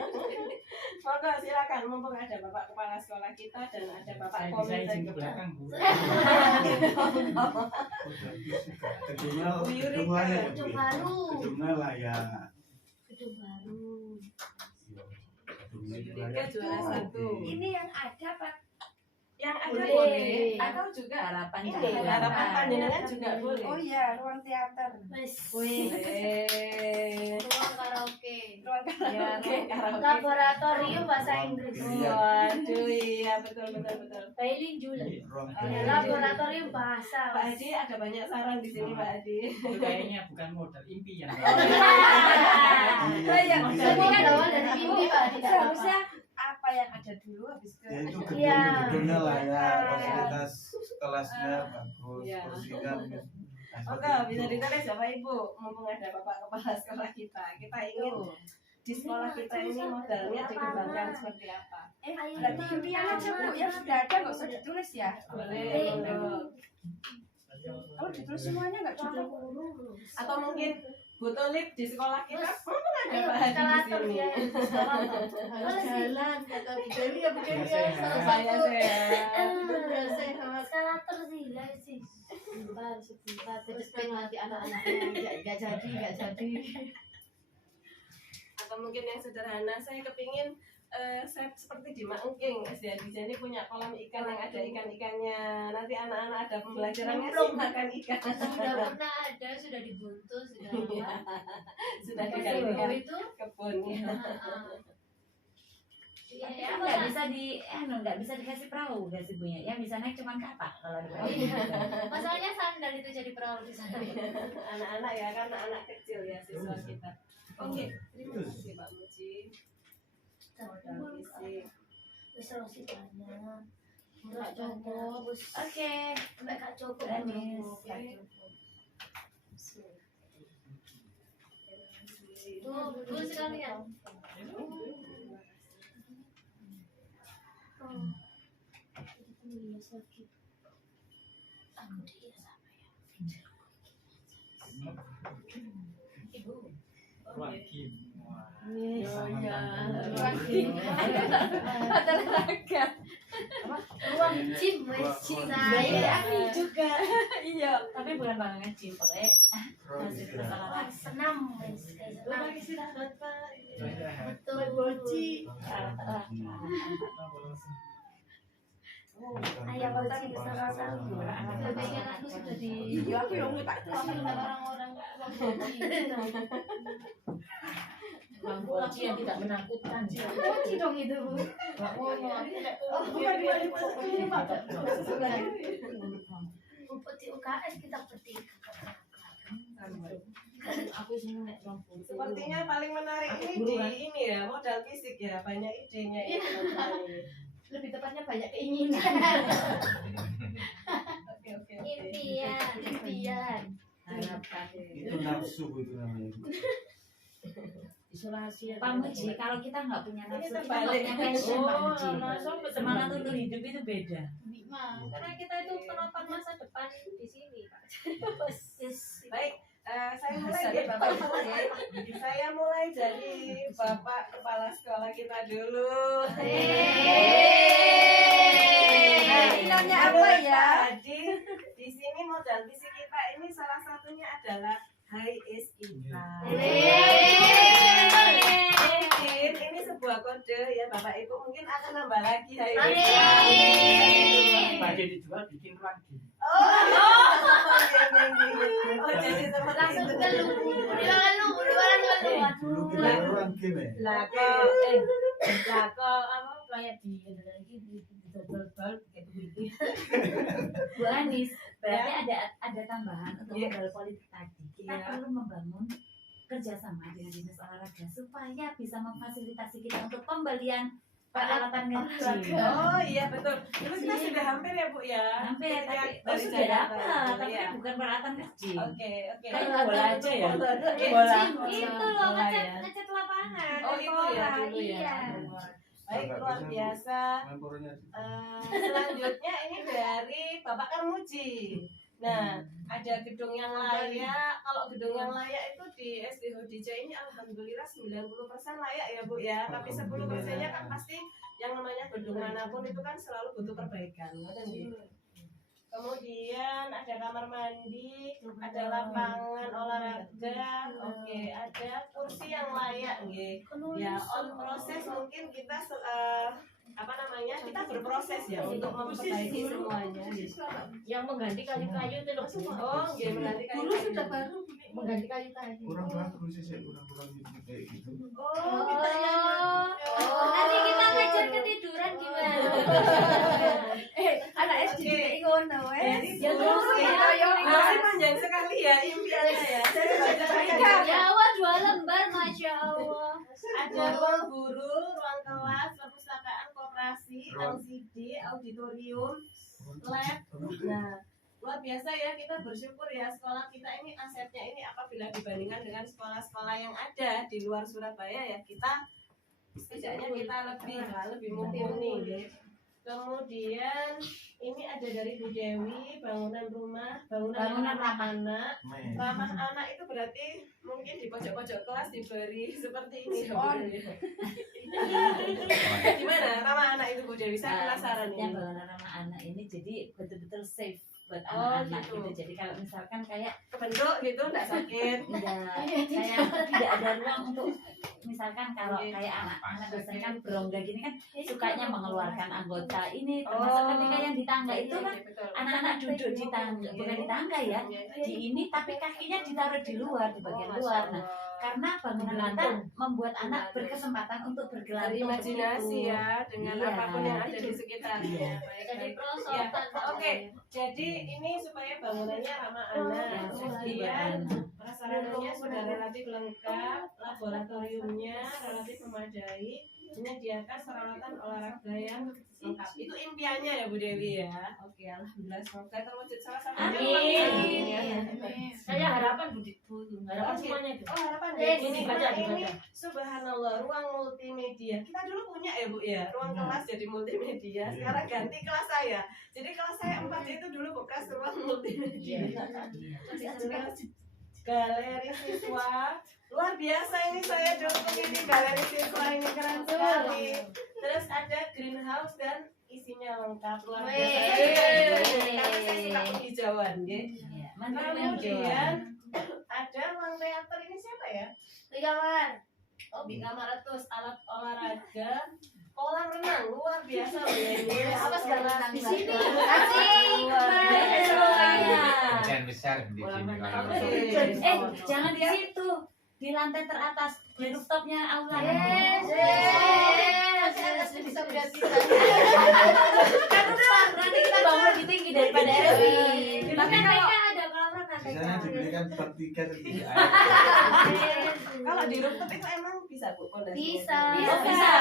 Monggo monggo silakan, mumpung ada Bapak Kepala Sekolah kita dan ada Bapak Saya bisa Komite izin ke kita. belakang, Bu. Gedungnya Yurika. gedungnya Gedung baru. gedungnya layak. Gedung baru. Gedungnya Yurika layak. juara 1. Ini yang ada Pak. Yang ada Boleh. boleh atau juga Harapan ini Jakarta. harapan panjenengan juga boleh. Oh iya, ruang teater. Wes. Boleh. Ruang karaoke. Ruang Ya, karaoke. karaoke. Laboratorium bahasa Inggris. Waduh, iya betul betul betul. Bilingual. Ruang Laboratorium bahasa. Pak Adi ada banyak saran di sini Pak Adi. Itu kayaknya bukan modal impian. Oh iya, Semua kan awal dari mimpi Pak. Tidak apa-apa. seharusnya apa yang ada dulu habis ke Ya itu Iya. gedungnya layak, fasilitas kelasnya bagus, Iya. kursinya bagus. Nah, seperti Oke, itu. bisa ditulis Bapak Ibu, mumpung ada Bapak Kepala Sekolah kita. Kita ingin di sekolah kita ini modalnya dikembangkan seperti apa. berarti impian aja Bu, yang sudah ada nggak usah ditulis ya. Boleh, boleh. Kalau ditulis semuanya nggak cukup. Atau mungkin Bu Tulip di sekolah kita, mumpung ada Ayo, Pak Hadi di eskalator sini. ya. Harus jalan kata Bu Dewi ya Bu Dewi ya. Salah Saya satu. sehat. Sehat. Eskalator sih, ya sih. Sebentar ke depan nanti anak-anaknya nggak jadi. Atau mungkin yang sederhana, saya kepingin saya seperti di Maengking SD Adija ini punya kolam ikan yang ada ikan-ikannya. Nanti anak-anak ada pembelajarannya sih makan ikan. Sudah pernah ada, sudah dibuntus, sudah apa. Sudah Pas digantikan itu. kebun ya. Iya, Tapi ya, kan nggak bisa nggak bisa dikasih perahu nggak sih punya. Yang bisa naik cuma kapak kalau di perahu. Masalahnya sandal itu jadi perahu di sana. Anak-anak ya, karena anak kecil ya siswa kita. Oke, terima kasih Pak Muji. Modal fisik. Wis sih banyak. Nggak cukup. Oke. Sampai gak cukup. Anis. Tuh, dulu sekalian. Aku dia sama ya. Ibu. Ruang game. Oh iya, Ruang Olahraga. Ruang gym wes saya. juga. Iya. Tapi bukan banget sih pokoknya. Masih Ruang senam wes kayak senam. istirahat Pak. Betul. Boci. Ayam boci ke salah satu. Sebagian aku sudah di. Iya, aku yang tak Terus orang-orang ruang boci. Ruang boci yang tidak menakutkan. Boci dong itu Bu. bukan Boci UKS kita bertiga. Aku seneng nek ruang boci. Sepertinya paling menarik ini di ini ya, modal fisik ya, banyak idenya ya. Lebih tepatnya banyak keinginan. Oke. Impian. Harapan. Itu nafsu itu namanya. Isolasi. Pak Muji, kalau kita nggak punya nafsu, kita terbalik. nggak punya passion, Pak Oh, Muji. Semangat untuk hidup itu beda. Karena kita itu penopang masa depan di sini, Pak. Baik, saya mulai ya Bapak Ibu. Saya mulai dari Bapak Kepala Sekolah kita dulu. Nilainya apa ya? Jadi di sini modal fisik kita ini salah satunya adalah high is kita. Mungkin ini sebuah kode ya Bapak Ibu, mungkin akan nambah lagi high is kita. Bagi dijual bikin ruang game. Oh, jadi seperti Langsung itu. ke lu. Udah lu. Dulu kita ruang game ya. Lah kok apa kayak di lagi di double kayak begitu. Bu Anis, berarti ada tambahan untuk Iya. modal politik tadi. Kita Iya. perlu membangun kerjasama dengan dinas olahraga supaya bisa memfasilitasi kita untuk pembelian peralatan nge-gym. Oh iya betul. Itu kita sudah hampir ya Bu ya. Hampir, tapi Dari sudah Jakarta. dapat, tapi Iya. bukan peralatan nge-gym. Oke. Kayak bola aja ya. Bola. Itu loh, Bola ya. ngecat lapangan. Oh itu ya dulu ya. Iya. Baik, luar biasa. Mempornya Selanjutnya ini dari Bapak Karmuji. Nah, ada gedung yang layak. Kalau gedung yang layak itu di SD Hodija ini alhamdulillah 90% layak ya Bu ya. Tapi 10%-nya kan pasti yang namanya gedung manapun itu kan selalu butuh perbaikan. Kemudian ada kamar mandi, ada lapangan olahraga, oke, ada kursi yang layak, ya. On proses mungkin kita kita berproses ya untuk memperbaiki semuanya. Yang mengganti kayu-kayu itu loh. Oh, mengganti kayu. Dulu sudah baru Mengganti kayu-kayu. kurang bagus sih, kurang kayak gitu. Nanti kita ngajar ketiduran gimana? anak SD ngono wes. Ya terus masih panjang sekali ya impiannya ya. Jawa 2 lembar, masya Allah. Ada ruang guru, ruang kelas, perpustakaan, koperasi, LCD, auditorium, lab. Nah, luar biasa ya, kita bersyukur ya sekolah kita ini asetnya ini apabila dibandingkan dengan sekolah-sekolah yang ada di luar Surabaya ya, kita setidaknya kita lebih mumpuni ya. Kemudian ini ada dari Bu Dewi, bangunan rumah, bangunan ramah anak. Ramah anak itu berarti mungkin di pojok-pojok kelas diberi seperti ini ya Bu Dewi. Gimana ramah anak itu Bu Dewi? Saya penasaran Yang ini. bangunan ramah anak ini jadi betul-betul safe buat anak-anak gitu. gitu. Jadi kalau misalkan kayak Kebentuk gitu enggak sakit. kayak tidak ada ruang untuk misalkan kalau kayak anak-anak biasanya kan berongga gini kan sukanya mengeluarkan anggota ini, termasuk ketika yang di tangga itu kan anak-anak duduk di tangga, bukan di tangga ya, di ini tapi kakinya ditaruh di luar, di bagian luar. Nah, karena bangunan kita membuat anak berkesempatan untuk bergelantung Berimajinasi ya dengan Iya. apapun yang ada di sekitarnya. Jadi Ya, perosotan. oke. Jadi ini supaya bangunannya ramah anak. Kemudian prasarananya sudah relatif lengkap, laboratoriumnya relatif memadai, menyediakan peralatan olahraga yang lengkap. Itu impiannya ya Bu Dewi ya. Oke, alhamdulillah semoga terwujud salah satunya. Amin. Saya harapan harapan semuanya itu. Oh, harapan Yes. ini Baca, ini dibaca. subhanallah ruang multimedia. Kita dulu punya ya Bu ya, ruang kelas jadi multimedia. Sekarang ganti kelas saya. Jadi kelas saya 4 itu dulu bekas ruang multimedia. Galeri siswa. Luar biasa ini saya dukung ini galeri siswa ini keren sekali. Terus ada greenhouse dan isinya lengkap luar biasa. Karena saya suka penghijauan, ya. Kemudian ada ruang teater ini siapa ya? Kamar. Oh, di kamar terus alat olahraga, kolam renang luar biasa loh ya ini. Apa sekarang Di sini. Hujan besar di sini kalau Jangan di situ, di lantai teratas, di rooftopnya aula. Bisa melihat kita. Nanti kita bangun lebih tinggi daripada Elvi. Tapi mereka ada kolam renang. Di sana dibelikan bertiga tadi. Kalau di rooftop itu emang bisa Bu pondasi? Bisa. Bisa.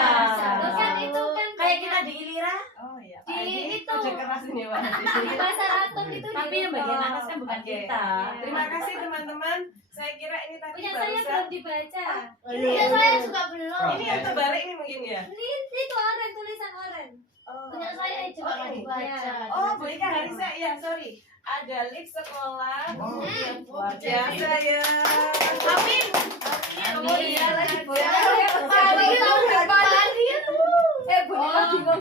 Kan itu kan Kayak kita di Ilira, Oh iya. Di itu. Udah keras ini Pak. di pasar atom itu. tapi yang bagian atas kan bukan Oke. kita. Terima kasih teman-teman. Saya kira ini tadi Punya saya barusan. belum dibaca. Punya saya juga belum. Ini yang terbalik ini mungkin ya. Itu oren, tulisan oren. Punya saya juga nggak ini. dibaca. Oh, Bu Ika Harisa, ya sorry. Ada lift sekolah. Wow. Luar biasa ya. Amin. Kemudian lagi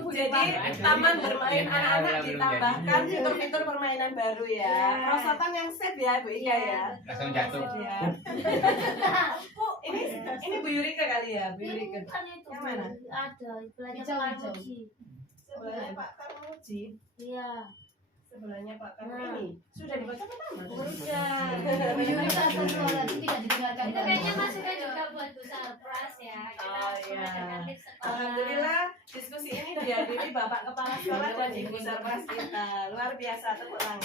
jadi taman bermain anak-anak ditambahkan fitur-fitur permainan baru ya. Perosotan yang safe ya Bu Ika ya. langsung jatuh. Ya. Bu, ini Bu Yurika kali ya, Bu Yurika. Bukan itu. Yang mana? Ada, belajar Hijau, Pak hijau. Muji. Sebelahnya Pak Tarmuji. Iya. Sebelahnya Pak Tarmuji ini sudah dibaca pertama. Bu Yurika sekolah itu tidak didengarkan. Itu kayaknya masuknya juga buat Bu Sarpras ya. Kita Oh, iya. mengadakan lift sekolah. Alhamdulillah diskusi ini dihadiri Bapak Kepala Sekolah dan Ibu Sarpras kita. Luar biasa, tepuk tangan.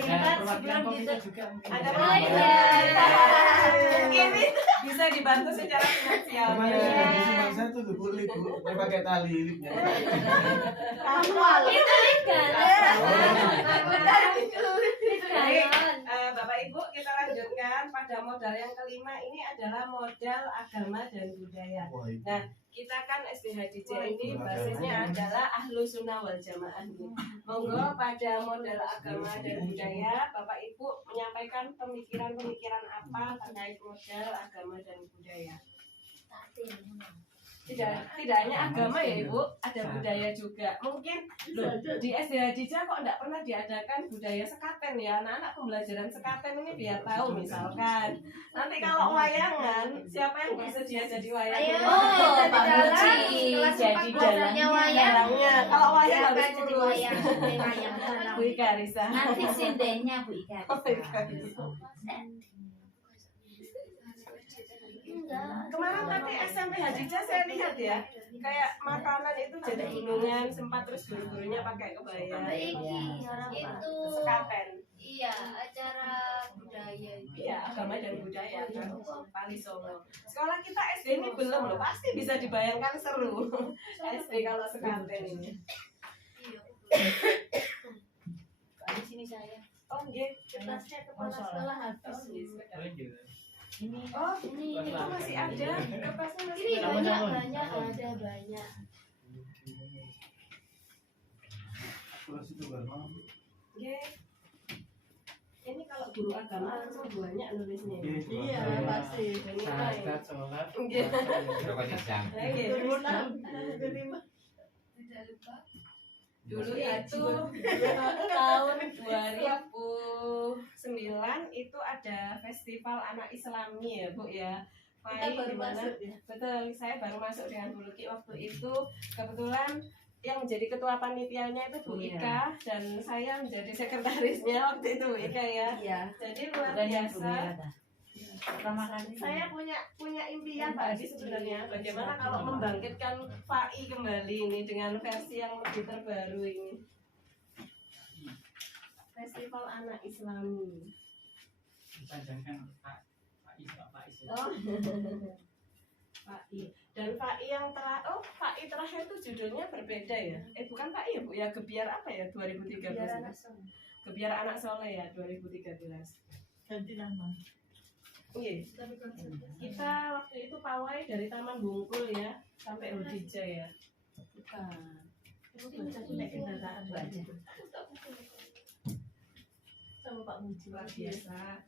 Dan perwakilan komite juga mungkin. Ada Oh, iya. perwakilan. Mungkin ini bisa dibantu secara finansial. Kemarin saya di Sumatera saya tuh Bu, saya pakai tali lipnya. Itu lift galon. Baik, Bapak Ibu kita lanjutkan. ucapkan pada modal yang kelima ini adalah modal agama dan budaya. Wah, itu. Nah, kita kan SDHDJ ini basisnya adalah ahlu sunnah wal jamaah. Monggo pada modal agama dan budaya, Bapak Ibu menyampaikan pemikiran-pemikiran apa terkait modal agama dan budaya. Tidak hanya agama ya Ibu, ada budaya juga. Mungkin loh, di SDHDJ kok enggak pernah diadakan budaya sekaten ya. Anak-anak pembelajaran sekaten ini biar tahu misalkan. Nanti kalau wayangan, siapa yang bisa dia jadi wayangan? Oh, Pak Muji jadi dalangnya. Dalangnya. Kalau wayang harus jadi lurus. wayang. Bu Ika Risa. Nanti sindennya Bu Ika. Kemarin tadi SMP Hadijah saya lihat ya, kayak makanan itu jadi gunungan, sempat terus guru-gurunya pakai kebaya. Itu Sekaten. iya acara budaya itu. Iya, agama dan budaya kan. Pali Songo. Sekolah kita SD ini belum loh, pasti bisa dibayangkan seru. SD kalau sekaten ini. Di sini saya. Oh, nggih. Kertasnya kepala sekolah habis. Oh, ini itu masih ada. Kertasnya masih Ini ada. banyak ada banyak. Terus itu kan, Nggih. Ini kalau guru agama langsung banyak nulisnya. Iya, pasti. Sahadat sholat. Nggih. Pokoknya jam. Nggih. Dulu itu tahun 2009 itu ada festival anak Islami ya Bu ya. Fai di mana? Betul, saya baru masuk dengan Bu Luki waktu itu. Kebetulan yang menjadi ketua panitianya itu Bu Ika dan saya menjadi sekretarisnya waktu itu Bu Ika ya. Iya. Jadi luar Bukannya Bu biasa. Mira, dah. Pertama kali. Saya punya impian Pak Adi sebenarnya bagaimana kalau membangkitkan FAI kembali ini dengan versi yang lebih terbaru ini. Festival Anak Islami. Dipanjangkan Pak Is. Oh. FAI. Dan FAI yang FAI terakhir itu judulnya berbeda ya. Bukan FAI ya Bu ya, Gebiar apa ya 2013. Gebiar Anak Soleh ya 2013. Ganti nama. Iya. Kita waktu itu pawai dari Taman Bungkul ya sampai Hodija ya. Bukan. Naik kendaraan aja. Sama Pak Muji luar biasa.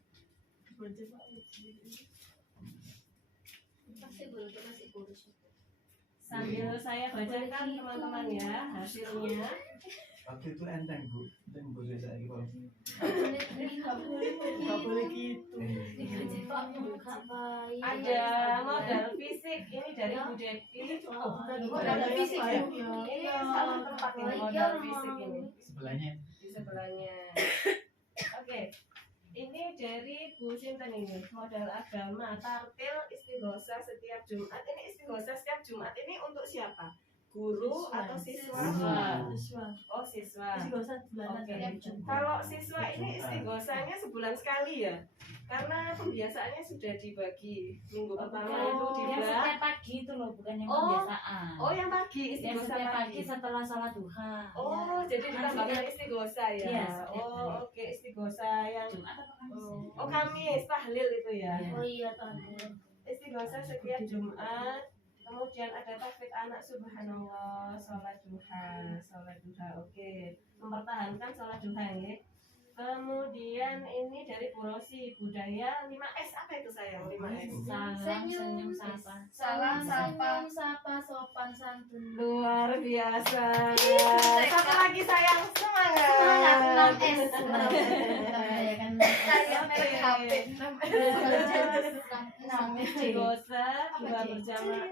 Masih kurus. Sambil saya bacakan teman-teman ya hasilnya. waktu itu enteng Bu, enteng Bu saya kalau Nggak boleh gitu. Ada modal fisik ini dari Bu Devi. Modal fisik ya? Ini salah tempat ini modal fisik ini Sebelahnya. di sebelahnya. Oke. Ini dari Bu Sinten ini modal agama tartil istighosa setiap Jumat. Ini istighosa setiap Jumat ini untuk siapa? Guru atau siswa? Oh siswa. Oke. Kalau siswa ini istighosanya sebulan sekali ya? Karena pembiasaannya sudah dibagi minggu pertama itu Yang dibagi. setiap pagi itu loh, bukan yang Oh. kebiasaan. Oh yang pagi Yang istighosa setiap pagi pagi. setelah sholat duha. Oh jadi ditambahkan istighosa ya? Iya, setiap Oh hari. oke istighosa yang Jumat apa Kamis? Oh Kamis tahlil itu ya? Iya. Oh iya tahu. Istighosa setiap Jumat. Kemudian ada tahfidz anak subhanallah, sholat duha, oke. Mempertahankan sholat duha ya. Kemudian ini dari Bu Rosi, budaya 5S apa itu sayang? 5S. Senyum sapa. Salam sapa sopan santun. Luar biasa. Satu lagi sayang, semangat. Semangat 6S. Ya kan. Kayak merek HP. Istighosa, doa berjamaah,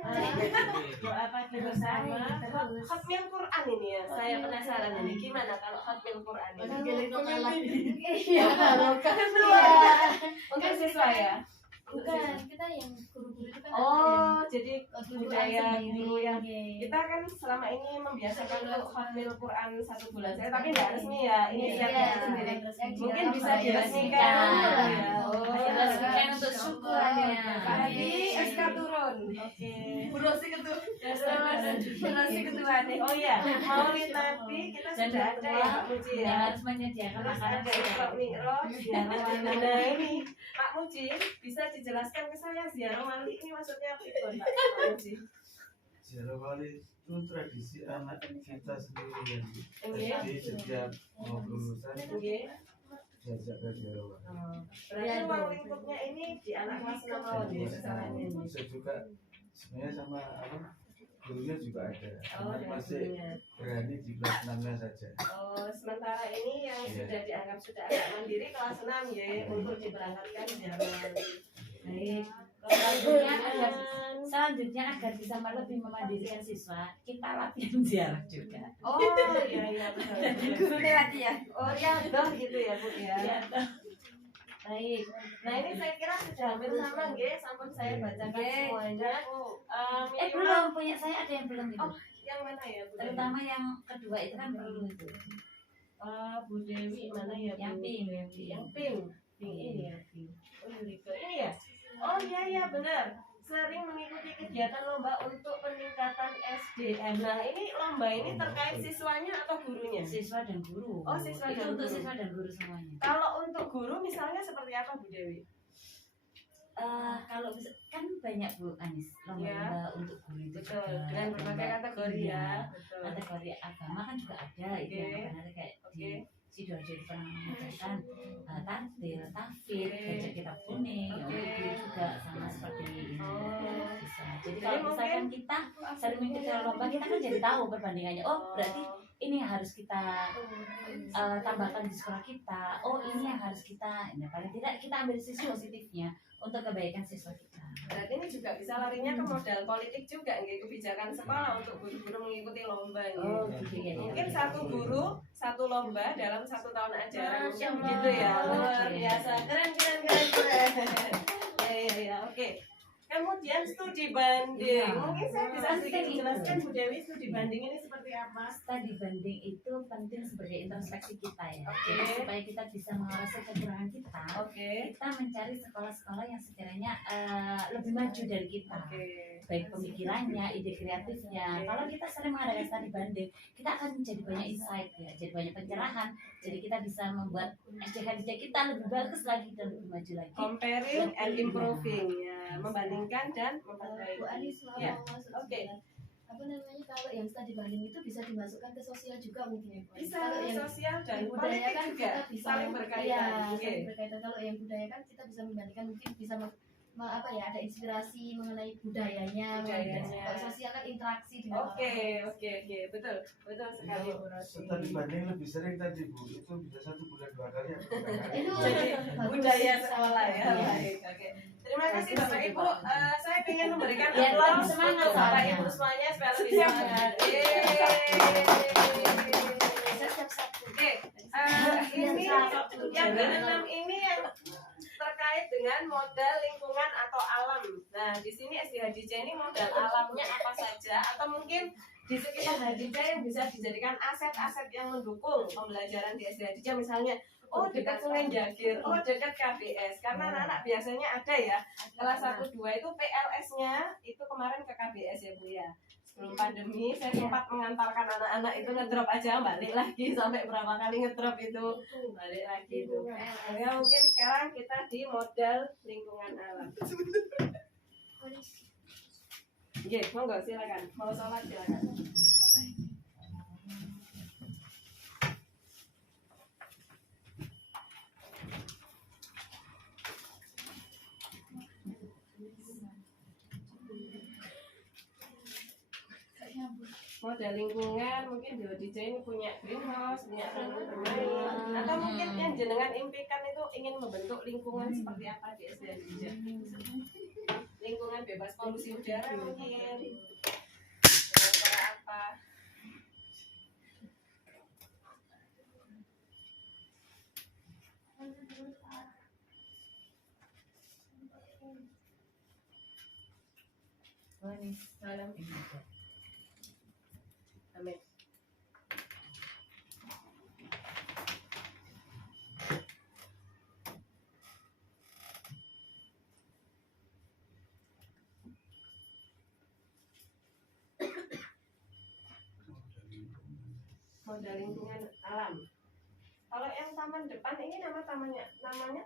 doa pagi bersama. Khatmil Quran ini ya, saya penasaran ini gimana kalau khatmil Quran ini? Iya, Untuk siswa ya. Bukan, kita yang guru-guru itu kan Oh, jadi Quran budaya sendiri. guru yang Iya. kita kan selama ini membiasakan untuk khatmil Quran 1 bulan saya, tapi nggak resmi ya. Ini Iya, siapnya sendiri. Mungkin bisa diresmikan. Ya. Oh, Diresmikan untuk syukurannya. Tadi SK turun. Oke. Burosi ketua. Burosi ketua nih. Oh iya, Maulid Nabi kita Dan sudah ada ya Pak Muji yang ya. harus menyediakan Terus makanan ada Isra Mi'raj, ziarah wali. Nah ini Pak Muji bisa dijelaskan ke saya ziarah wali ini maksudnya apa itu Pak Muji? Ziarah wali itu tradisi anak kita sendiri yang Iya. jadi setiap mau lulusan Oke. diajak ke ziarah wali. Berarti ruang lingkupnya ini di anak kelas 6 tahun ya sesalahnya. Bisa juga sebenarnya sama apa gurunya juga ada. Oh, Cuma dan masih gurunya. berani di kelas 6-nya saja. Oh, sementara ini yang Iya. sudah dianggap sudah agak mandiri kelas 6 ya untuk diberangkatkan ziarah wali. Baik. Selanjutnya agar bisa lebih memandirikan siswa, kita latihan ziarah juga. Oh iya iya betul. Gurunya latihan. Oh ya doh gitu ya Bu ya. Iya. Baik. Nah ini saya kira sudah hampir sama nggih, sampun saya bacakan Nggih. semuanya. Minimal- Belum, punya saya ada yang belum itu. Oh, yang mana ya Bu? Terutama yang kedua itu kan perlu itu. Bu Dewi mana ya? Yang Bu? pink. Yang pink. Pink ini ya. Oh Yuriko ini ya. Oh iya iya benar. Sering mengikuti kegiatan lomba untuk peningkatan SDM. Nah ini lomba ini terkait siswanya atau gurunya? Siswa dan guru. Oh, siswa itu dan untuk guru. siswa dan guru semuanya. Kalau untuk guru misalnya seperti apa Bu Dewi? Kalau bisa kan banyak Bu Anis lomba-lomba untuk guru itu Betul, juga. dengan berbagai Lomba- kategori iya, ya. Betul. kategori agama kan juga ada itu Oke. yang benar kayak Oke. di Sidoarjo itu pernah mengajarkan tartil, tafid, Oke. baca kitab kuning, Oke. itu juga sama seperti ini. Oh. Bisa. Jadi Jadi kalau misalkan mungkin- kita sering mengikuti lomba, kita kan jadi tahu perbandingannya. Oh, berarti ini yang harus kita tambahkan di sekolah kita. Oh, ini yang harus kita. Nah, paling tidak kita ambil sisi positifnya untuk kebaikan siswa kita. Berarti ini juga bisa larinya ke modal politik juga nggih, kebijakan sekolah untuk guru-guru mengikuti lomba nggih. Oh, gitu ya. Mungkin satu guru satu lomba dalam 1 tahun ajaran Masya mungkin Allah. gitu ya. Luar Oke. biasa. Keren keren keren keren. Ya, oke. Kemudian studi banding. Iya. Mungkin saya bisa sedikit Penting itu. jelaskan Bu Dewi studi banding ini seperti apa? Studi banding itu penting sebagai introspeksi kita ya. Oke. Jadi supaya kita bisa mengawasi kekurangan kita. Oke. Kita mencari sekolah-sekolah yang sekiranya lebih maju dari kita. Oke. Baik pemikirannya, ide kreatifnya. Oke. Kalau kita sering mengadakan studi banding, kita akan menjadi banyak insight ya, jadi banyak pencerahan. Jadi kita bisa membuat SDK kita lebih bagus lagi dan lebih maju lagi. Comparing and improving ya, membandingkan dan Bu memperbaiki. Anis mau Ya. masuk Oke. juga. Apa namanya kalau yang studi banding itu bisa dimasukkan ke sosial juga mungkin ya Bu Anis? Bisa Kalau yang sosial dan budaya politik kan juga kita bisa saling Iya, berkaitan. Oke. saling berkaitan. Kalau yang budaya kan kita bisa membandingkan mungkin bisa apa ya ada inspirasi mengenai budayanya. Budayanya. Kalau sosial kan interaksi dengan Oke, betul sekali Bu Rosi. Tadi banding lebih sering tadi Bu, itu bisa 1 bulan 2 kali atau 3 kali. Itu Jadi bagus. budaya sekolah ya. Iya. Baik, oke. Terima kasih Bapak Ibu. Saya ingin memberikan Biar aplaus lebih semangat untuk Bapak soalnya. Ibu semuanya supaya lebih semangat. Oke, ini yang keenam ini yang terkait dengan modal lingkungan atau alam. Nah, di sini SDHDJ ini modal alamnya apa saja atau mungkin di sekitar HDJ yang bisa dijadikan aset-aset yang mendukung pembelajaran di SDHDJ misalnya oh dekat Sungai Jagir, oh dekat KBS karena anak-anak biasanya ada ya kelas 1 2 itu PLS-nya itu kemarin ke KBS ya Bu ya. Sebelum pandemi saya sempat mengantarkan anak-anak itu ngedrop aja balik lagi sampai berapa kali ngedrop itu balik lagi itu. Ya mungkin sekarang kita di modal lingkungan alam. Oke, monggo silakan. Mau sholat silakan. Modal lingkungan mungkin di ODJ ini punya greenhouse, punya taman bermain, atau mungkin yang jenengan impikan itu ingin membentuk lingkungan seperti apa di SDHDJ? Lingkungan bebas polusi udara mungkin dengan cara apa? manis. Amin. Modal lingkungan alam. Kalau yang taman depan ini namanya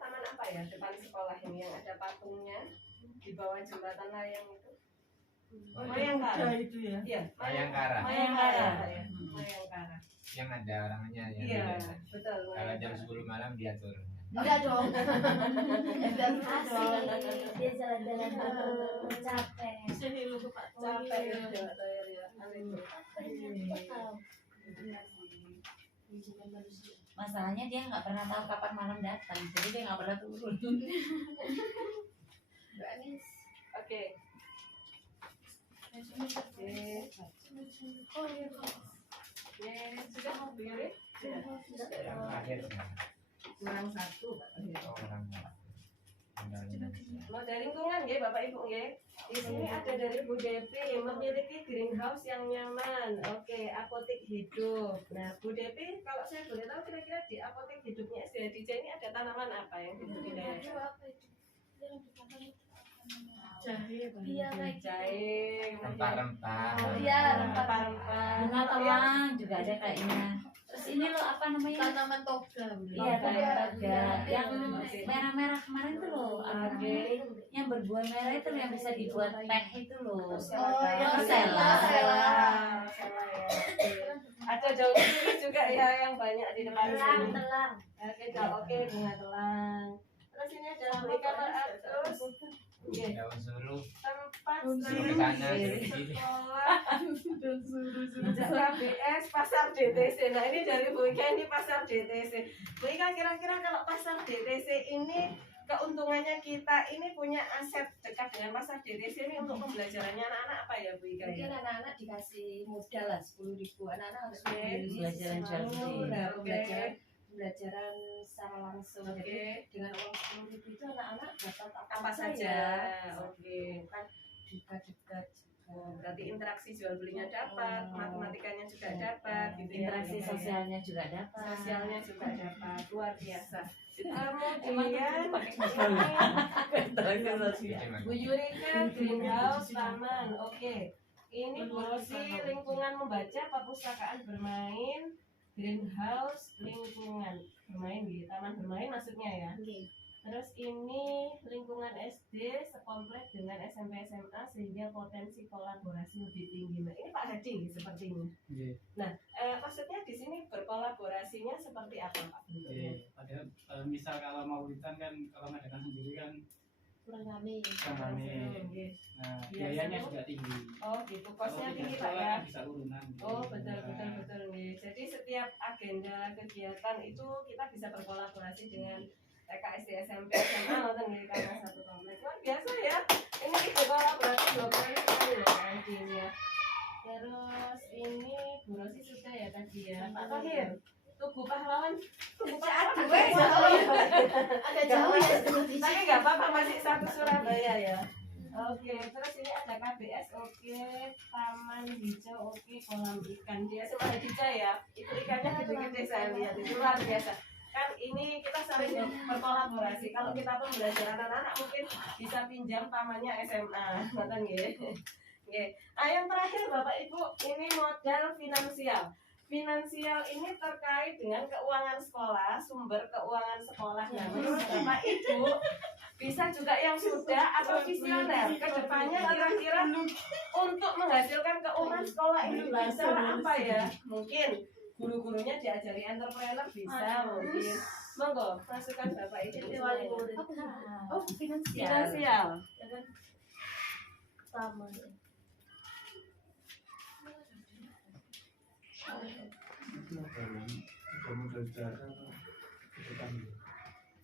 taman apa ya? Depan sekolah ini yang ada patungnya di bawah jembatan layang itu. Mayangkara itu ya. Iya, Mayangkara. Mayangkara. Mayangkara. Yang ada orangnya yang Iya, beda. betul. Kalau jam 10 malam dia turun. Enggak dong. Enggak dong. Dia jalan-jalan dulu, capek. Sini lu ke Pak Capek ya, ya. Amin. Masalahnya dia nggak pernah tahu kapan malam datang, jadi dia nggak pernah turun. Oke. Oke, sudah mau biarin? Yang terakhir Kurang satu, Pak. orangnya. Modal lingkungan nggih Bapak Ibu nggih. Di sini ada dari Bu Depi memiliki greenhouse yang nyaman. Oke, apotek hidup. Nah, Bu Depi kalau saya boleh tahu kira-kira di apotek hidupnya SDHDJ ini ada tanaman apa yang dibudidaya? Jahe, Iya, kayak Jahe, Rempah-rempah. Iya, rempah-rempah. Bunga telang juga ada kayaknya. Terus ini loh apa namanya? tanaman toga. Iya, toga. Yang merah-merah kemarin tuh loh. Apa Oke. namanya? Yang berbuah merah itu yang bisa dibuat teh itu loh. Oh, Sela. Sela ya. Ada daun siri juga ya yang banyak di depan sini. telang. Oke, bunga telang. Terus ini ada lampu kamar terus. Oke. Daun suruh. Tempat Suruh sana, suruh sini. sekolah KBS pasar DTC. Nah ini dari Bu Ika ini pasar DTC. Bu Ika kira-kira kalau pasar DTC ini keuntungannya kita ini punya aset dekat dengan pasar DTC ini untuk pembelajarannya anak-anak apa ya Bu Ika? Mungkin Ya? anak-anak dikasih modal lah 10.000. Anak-anak harus Oke, beli pelajaran sesuatu. jual beli. Nah, Oke. pembelajaran secara langsung. Jadi Oke. dengan uang 10.000 itu anak-anak dapat Apa saja? Oke. Kan dekat-dekat juga. Berarti interaksi jual belinya dapat, matematikanya juga dapat, gitu ya. Interaksi sosialnya juga dapat. Sosialnya juga dapat, luar biasa. Emang Kemudian Bu Yurika greenhouse taman, oke. Ini Bu Rosi lingkungan membaca, perpustakaan bermain, greenhouse lingkungan bermain di taman bermain maksudnya ya. Terus ini lingkungan SD sekomplek dengan SMP SMA sehingga potensi kolaborasi lebih tinggi. Nah, ini Pak Hadi sepertinya. Iya. Nah, maksudnya di sini berkolaborasinya seperti apa Pak? Iya. Padahal misal kalau mau Maulitan kan kalau ngadakan sendiri kan Kurang rame. kurang rame. Nah, biayanya juga tinggi. Oh gitu, Kalau kosnya tiga tinggi Pak sekolah ya? kan bisa urunan. Oh betul nih. Jadi setiap agenda kegiatan itu kita bisa berkolaborasi dengan TK, SD, SMP, SMA, nonton nih karena satu komplek. Luar biasa ya. Ini ide kolaborasi dua kali sekali loh ini ya. Terus ini Bu Rosi sudah ya tadi ya. Pak Tohir, Tugu Pahlawan. Tugu Pahlawan. Agak jauh ya. Tapi nggak apa-apa masih satu Surabaya ya. Oke, terus ini ada KBS, oke, taman hijau, oke, kolam ikan. Dia semua hijau ya. Itu ikannya gede-gede saya lihat. Itu luar biasa. Kan ini kita saling berkolaborasi. Kalau kita pembelajaran anak-anak mungkin bisa pinjam tamannya SMA, nonton ya. Oke. Nah, yang terakhir Bapak Ibu, ini modal finansial. Finansial ini terkait dengan keuangan sekolah, sumber keuangan sekolah. Nah, menurut Bapak Ibu bisa juga yang sudah atau visioner kedepannya kira-kira untuk menghasilkan keuangan sekolah ini bisa apa ya? Mungkin guru-gurunya diajari entrepreneur bisa mungkin. Monggo masukkan Bapak Ibu semuanya. Oh, finansial. Finansial. Sama. Itu baru modal dasar depan.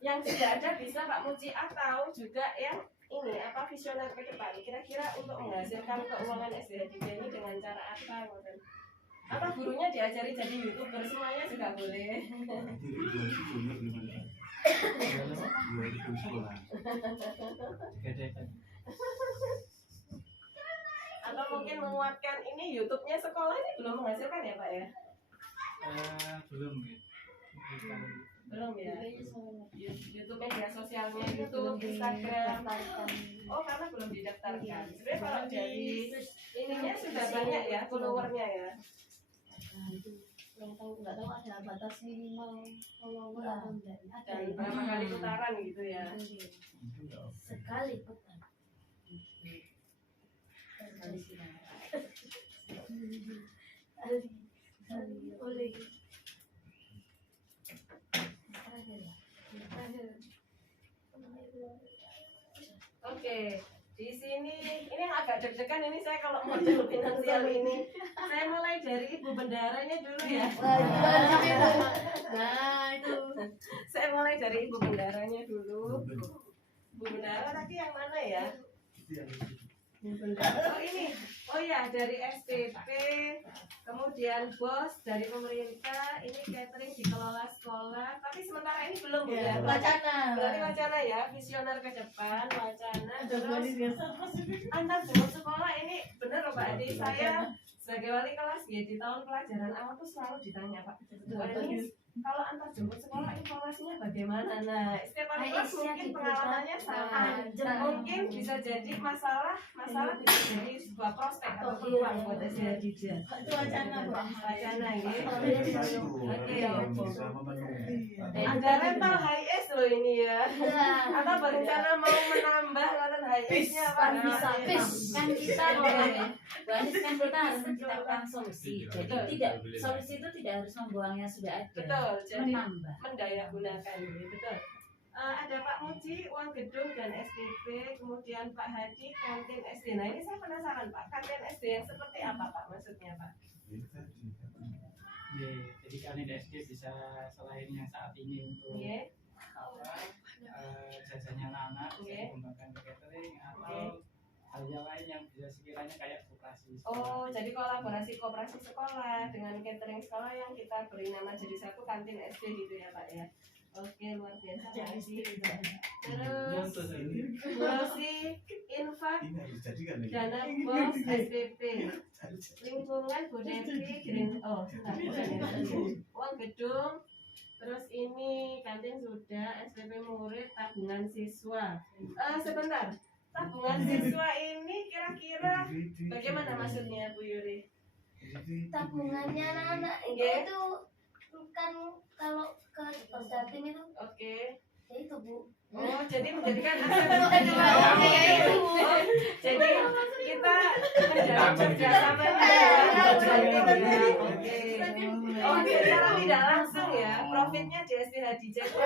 Yang sudah ada bisa Pak Muji atau juga yang ini apa visioner ke depan kira-kira untuk menghasilkan keuangan SDHDJ ini dengan cara apa? Apa gurunya diajari jadi YouTuber semuanya juga boleh. Jadi dua sekolah belum ada. Dua sekolah. Gedekan. Atau mungkin menguatkan ini YouTube-nya sekolah ini belum menghasilkan ya Pak ya? Belum ya. Belum ya? YouTube media sosialnya, YouTube, Instagram. Oh karena belum didaftarkan. Sebenarnya kalau dari ininya sudah banyak ya followernya ya. Nggak tahu ada batas minimal follower atau enggak. Dan berapa kali putaran gitu ya? Sekali putaran. Boleh. Oke, di sini ini agak deg-degan ini saya kalau model finansial ini. Saya mulai dari ibu bendaranya dulu ya. Nah, itu. Saya mulai dari ibu bendaranya dulu. Bu bendara tadi yang mana ya? Oh ini, oh ya dari SPP, kemudian bos dari pemerintah, ini catering dikelola sekolah, tapi sementara ini belum ya. Wacana. Berarti wacana ya, visioner ke depan, wacana. Terus antar jemput sekolah ini benar loh Pak Adi, saya sebagai wali kelas ya di tahun pelajaran awal tuh selalu ditanya Pak, Bu Adi, kalau antar jemput sekolah informasinya bagaimana? Nah, setiap wali kelas mungkin pengalamannya sama. Mungkin bisa jadi masalah bisa jadi sebuah prospek atau peluang buat SD Hadijah. Itu wacana, Bu. Wacana ya. Oke. Bisa memenuhi. Ada rental HIS loh ini ya. Atau berencana mau menambah rental HIS-nya Pak? Kan kita Banis kan kita harus menciptakan solusi. Jadi tidak solusi itu tidak harus membuang yang sudah ada. Betul, jadi Menambah. mendaya gunakan ini, betul. Ada Pak Muji, uang gedung dan SPP, kemudian Pak Hadi, kantin SD. Nah ini saya penasaran Pak, kantin SD yang seperti apa Pak maksudnya Pak? Ya, jadi kalian di SD bisa selain yang saat ini untuk Iya. jajannya anak-anak, bisa Iya. dikembangkan ke catering atau hal yang lain yang bisa sekiranya kayak koperasi. Oh, jadi kolaborasi koperasi sekolah dengan catering sekolah yang kita beri nama jadi satu kantin SD gitu ya Pak ya. Oke, luar biasa Pak Hadi. Terus Rosi, infak, Ini harus dijadikan nih. dana bos, SPP, lingkungan, Bu Devi, Green, oh, enggak, bukan ya. Uang gedung, terus ini kantin sudah, SPP murid, tabungan siswa. Sebentar, tabungan siswa ini kira-kira bagaimana maksudnya Bu Yuri? Tabungannya anak-anak Iya. itu kan kalau ke Jatim itu Oke. ya itu Bu. Oh, jadi menjadikan aset. Jadi kita menjadi kerjasama Oke. Oh, secara tidak langsung ya, profitnya di SD Hadijah itu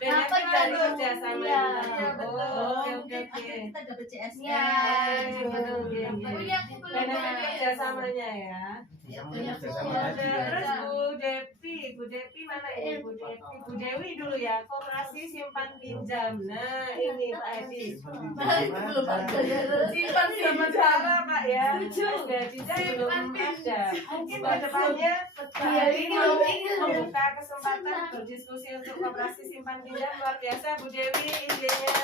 benefit dari kerjasama Iya, itu. betul. Oh, oke. Kita dapat CS-nya. Ya, betul. Punya aku belum Benefit ada. kerjasamanya ya. Terus Kerjasama Bu Devi mana ini Bu Devi? Bu Dewi dulu ya, koperasi simpan pinjam. Nah ini Pak Edi. Simpan pinjam Pak ya. Jadi belum ada. Mungkin ke depannya ini membuka kesempatan berdiskusi untuk koperasi simpan pinjam luar biasa Bu Dewi idenya.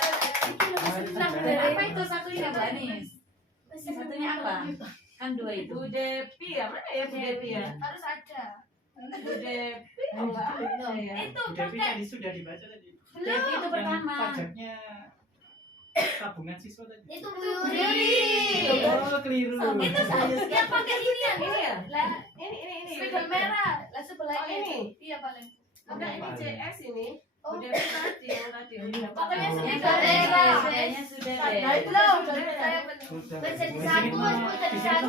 Apa itu satunya Mbak Anis? Satunya apa? Kan dua itu. Bu Devi ya, mana ya Bu Devi ya? Harus ada. Bu Devi, oh enggak ada ya. Itu Tapi pakai tadi sudah dibaca tadi. Devi itu pertama. Pajaknya tabungan siswa tadi. itu Bu Yuri. Oh, keliru. Itu yang pakai ini ya. Ini ya? Lah, Ini. spidol merah. Lah Oh, sebelahnya ini? itu. Iya paling. Enggak, ini CS ini. Bu Devi tadi yang tadi. Pokoknya Yang spidol merah. kayaknya sudah deh. Nah, itu loh, saya Sudah. jadi satu, jadi satu.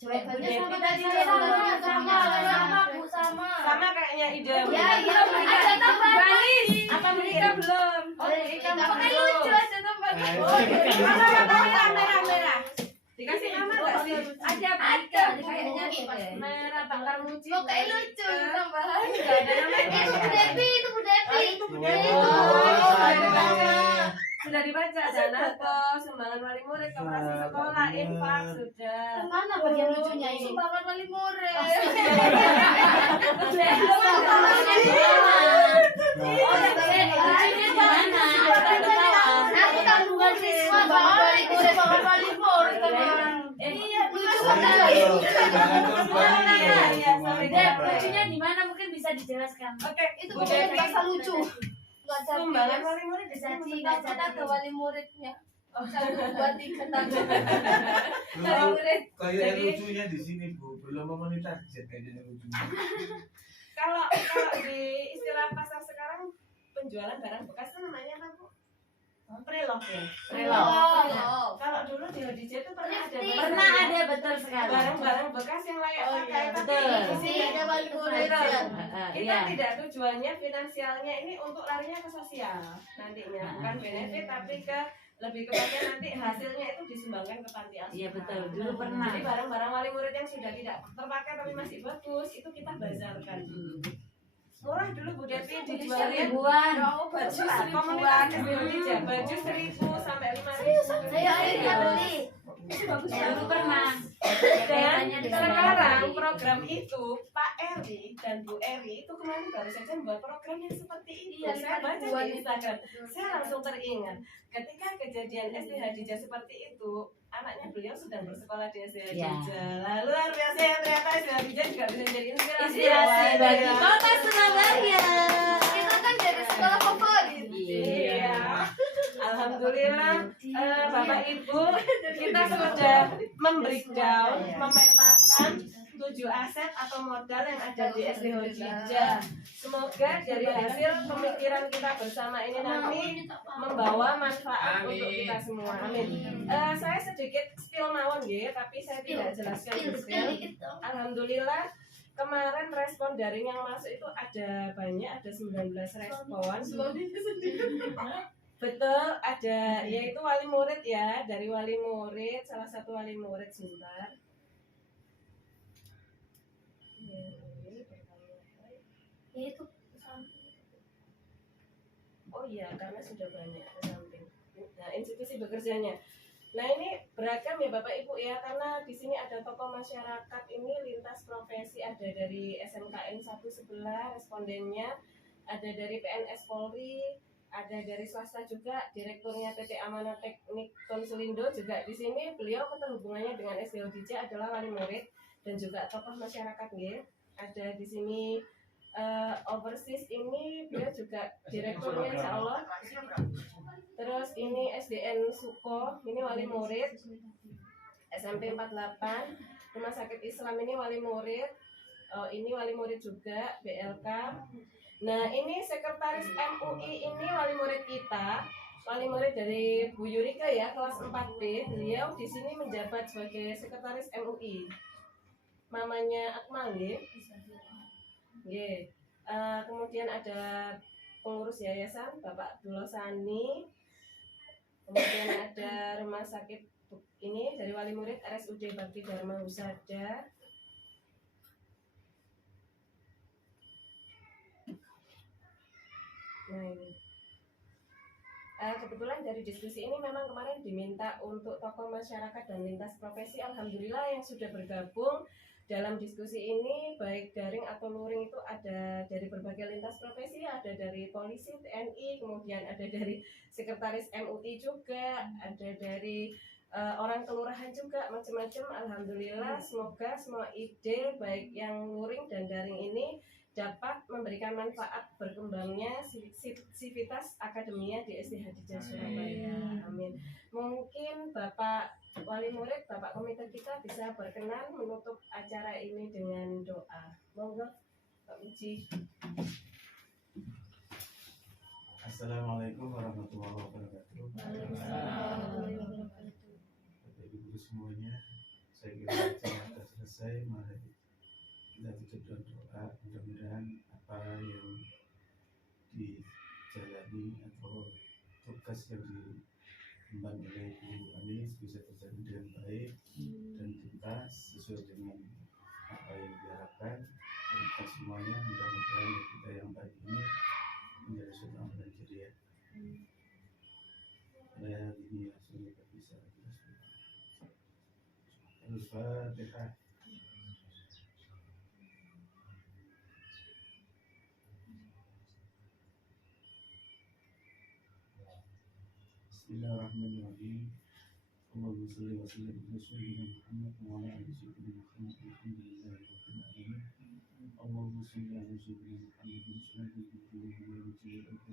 Jawabannya Bu sama Devi tadi Sama Bu, sama. sama kayaknya ide. Ya, iya, ada tambahan. Apa mereka belum? Oh, mereka Pakai lucu ada tambahan. merah. Dikasih nama enggak sih? Ada Ada. kayaknya merah bakar muci. Pakai lucu tambahan. Enggak ada namanya. Itu Bu Devi, itu Bu Devi. Sudah dibaca dana pos, sumbangan wali murid, koperasi sekolah, infak sudah. Mana bagian lucunya ini? Sumbangan wali murid. Lucunya di mana? Ada ketawa. Aku tabungan siswa, Pak. murid banget wali murid teman. Iya, Lucu lucunya di mana mungkin bisa dijelaskan. Oke, Itu Bu pokoknya Devi, terasa lucu. Nggak jadi. sumbangan wali murid di sini Jadi maksudnya nggak apa? ada wali muridnya. 1, 2, 3 tangan. Wali murid. Kayak lucunya di sini Bu, belum memenuhi target kayaknya lucunya. Kalau di istilah pasar sekarang penjualan barang bekas itu namanya apa Bu? Pre-love ya. Oh. Kalau dulu di Hadijah itu pernah ada Pernah ada, betul sekali. barang-barang bekas yang layak Oh, pakai, iya, tapi betul. di sini Ini ada wali murid Betul. ya. Kita Iya. tidak tujuannya finansialnya ini untuk larinya ke sosial nantinya, bukan benefit tapi lebih kepada nanti hasilnya itu disumbangkan ke panti asuhan. Iya betul, dulu pernah. Jadi barang-barang wali murid yang sudah tidak terpakai tapi masih bagus itu kita bazarkan. Murah dulu Bu Devi dijualnya Ribuan. baju komunitas Indonesia, baju 1.000 sampai 5.000. Saya akhirnya beli. Dulu pernah. Dan Kaitannya dengan sekarang barang. program itu Pak Eri dan Bu Eri itu kemarin baru saja membuat program yang seperti itu. Iya, Saya baca ribuan di Instagram, saya langsung teringat ketika kejadian SD Hadijah seperti itu, anaknya beliau sedang bersekolah di SD Hadijah. Lalu luar biasa ya, ternyata SD Hadijah juga bisa jadi inspirasi. Inspirasi ya, bagi ya. kota Surabaya. Kita kan dari sekolah favorit. Iya. Alhamdulillah Bapak Ibu kita sudah membreakdown, memetakan 7 aset atau modal yang ada di SD Hadijah. Semoga dari hasil pemikiran kita bersama ini nanti membawa manfaat untuk kita semua. Amin. Saya sedikit spill mawon ya, tapi saya tidak jelaskan detail. Alhamdulillah kemarin respon daring yang masuk itu ada banyak, ada 19 respon. Betul, ada yaitu wali murid ya, dari wali murid, salah satu wali murid sebentar. Itu Oh iya, karena sudah banyak ke samping. Nah, institusi bekerjanya. Nah, ini beragam ya Bapak Ibu ya, karena di sini ada tokoh masyarakat ini lintas profesi, ada dari SMKN 1 respondennya, ada dari PNS Polri, ada dari swasta juga, direkturnya PT Amanah Teknik Konsulindo juga di sini. Beliau keterhubungannya dengan SD Hadijah adalah wali murid dan juga tokoh masyarakat ya. Ada di sini overseas ini beliau juga direkturnya insya Allah. Terus ini SDN Suko, ini wali murid SMP 48. Rumah Sakit Islam ini wali murid. Ini wali murid juga BLK. Nah ini sekretaris MUI ini wali murid kita, wali murid dari Bu Yurika ya, kelas 4B. Beliau di sini menjabat sebagai sekretaris MUI. Mamanya Akmal ya. Kemudian ada pengurus yayasan Bapak Abdullah Sani. Kemudian ada rumah sakit ini dari wali murid RSUD Bakti Dharma Husada. Nah ini kebetulan dari diskusi ini memang kemarin diminta untuk tokoh masyarakat dan lintas profesi. Alhamdulillah yang sudah bergabung dalam diskusi ini baik daring atau luring itu ada dari berbagai lintas profesi, ada dari polisi, TNI, kemudian ada dari sekretaris MUI juga, ada dari orang kelurahan juga, macam-macam. Alhamdulillah semoga semua ide baik yang luring dan daring ini dapat memberikan manfaat berkembangnya sivitas akademia di SD Hadijah Surabaya. Amin. Mungkin Bapak Wali Murid, Bapak Komite kita bisa berkenan menutup acara ini dengan doa. Monggo Pak Uji. Assalamualaikum warahmatullahi wabarakatuh. Bapak Ibu semuanya, saya kira acara sudah selesai. Mari kita tutup dengan doa. Mudah-mudahan apa yang dijalani atau tugas yang diemban oleh Bu Anis bisa terjadi dengan baik dan tuntas sesuai dengan apa yang diharapkan. Dan kita semuanya mudah-mudahan kita yang baik ini menjadi suatu amal yang jariah. Ya, ini langsung kita bisa. Al-Fatihah. Bismillahirrahmanirrahim. Allahumma shalli wa sallim ala sayyidina Muhammad wa ala ali sayyidina Muhammad walhamdulillahi rabbil alamin. Allahumma shalli ala sayyidina Muhammad wa sallim ala sayyidina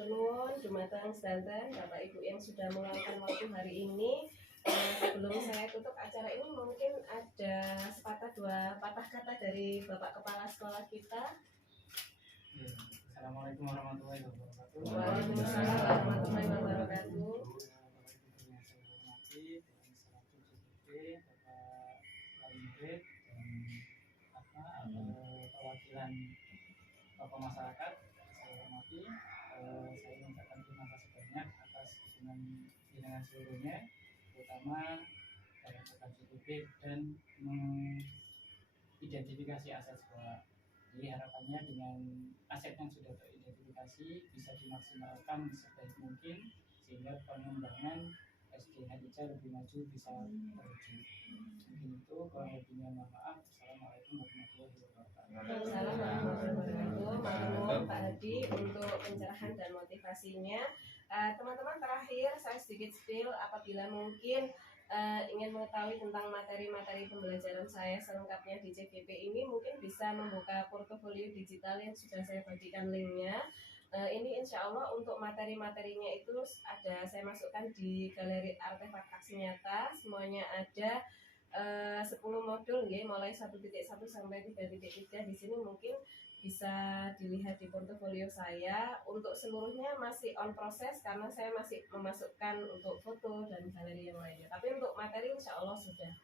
Nuwun dumateng sedanten Bapak Ibu yang sudah meluangkan waktu hari ini. Sebelum saya tutup acara ini mungkin ada sepatah dua patah kata dari Bapak Kepala Sekolah kita. Assalamualaikum warahmatullahi wabarakatuh. Waalaikumsalam warahmatullahi wabarakatuh. Perwakilan tokoh masyarakat saya hormati, saya mengucapkan terima kasih banyak atas dengan seluruhnya, terutama dalam CPP dan mengidentifikasi aset sekolah. Jadi harapannya dengan aset yang sudah teridentifikasi bisa dimaksimalkan sebaik mungkin sehingga pengembangan SD Hadijah lebih maju bisa terwujud. Mungkin itu, kurang lebihnya mohon maaf. Assalamualaikum warahmatullahi wabarakatuh. Assalamualaikum warahmatullahi wabarakatuh. Matur Pak Hadi untuk pencerahan dan motivasinya. Teman-teman, terakhir saya sedikit spill apabila mungkin ingin mengetahui tentang materi-materi pembelajaran saya selengkapnya di CGP ini, mungkin bisa membuka portofolio digital yang sudah saya bagikan linknya. Ini insya Allah untuk materi-materinya itu ada saya masukkan di galeri artefak aksi nyata. Semuanya ada 10 modul ya, mulai 1.1 sampai 3.3. Di sini mungkin bisa dilihat di portofolio saya. Untuk seluruhnya masih on proses karena saya masih memasukkan untuk foto dan galeri yang lainnya. Tapi untuk materi insya Allah sudah.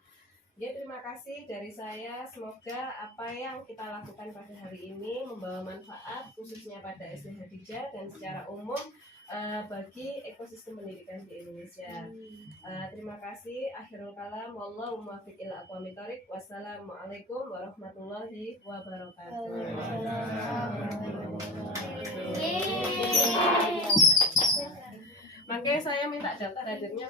Ya, terima kasih dari saya. Semoga apa yang kita lakukan pada hari ini membawa manfaat khususnya pada SD Hadijah dan secara umum bagi ekosistem pendidikan di Indonesia. Terima kasih. Akhirul kalam. Wallahu muwaffiq ila aqwamit thoriq. Wassalamualaikum warahmatullahi wabarakatuh. Makanya saya minta daftar hadirnya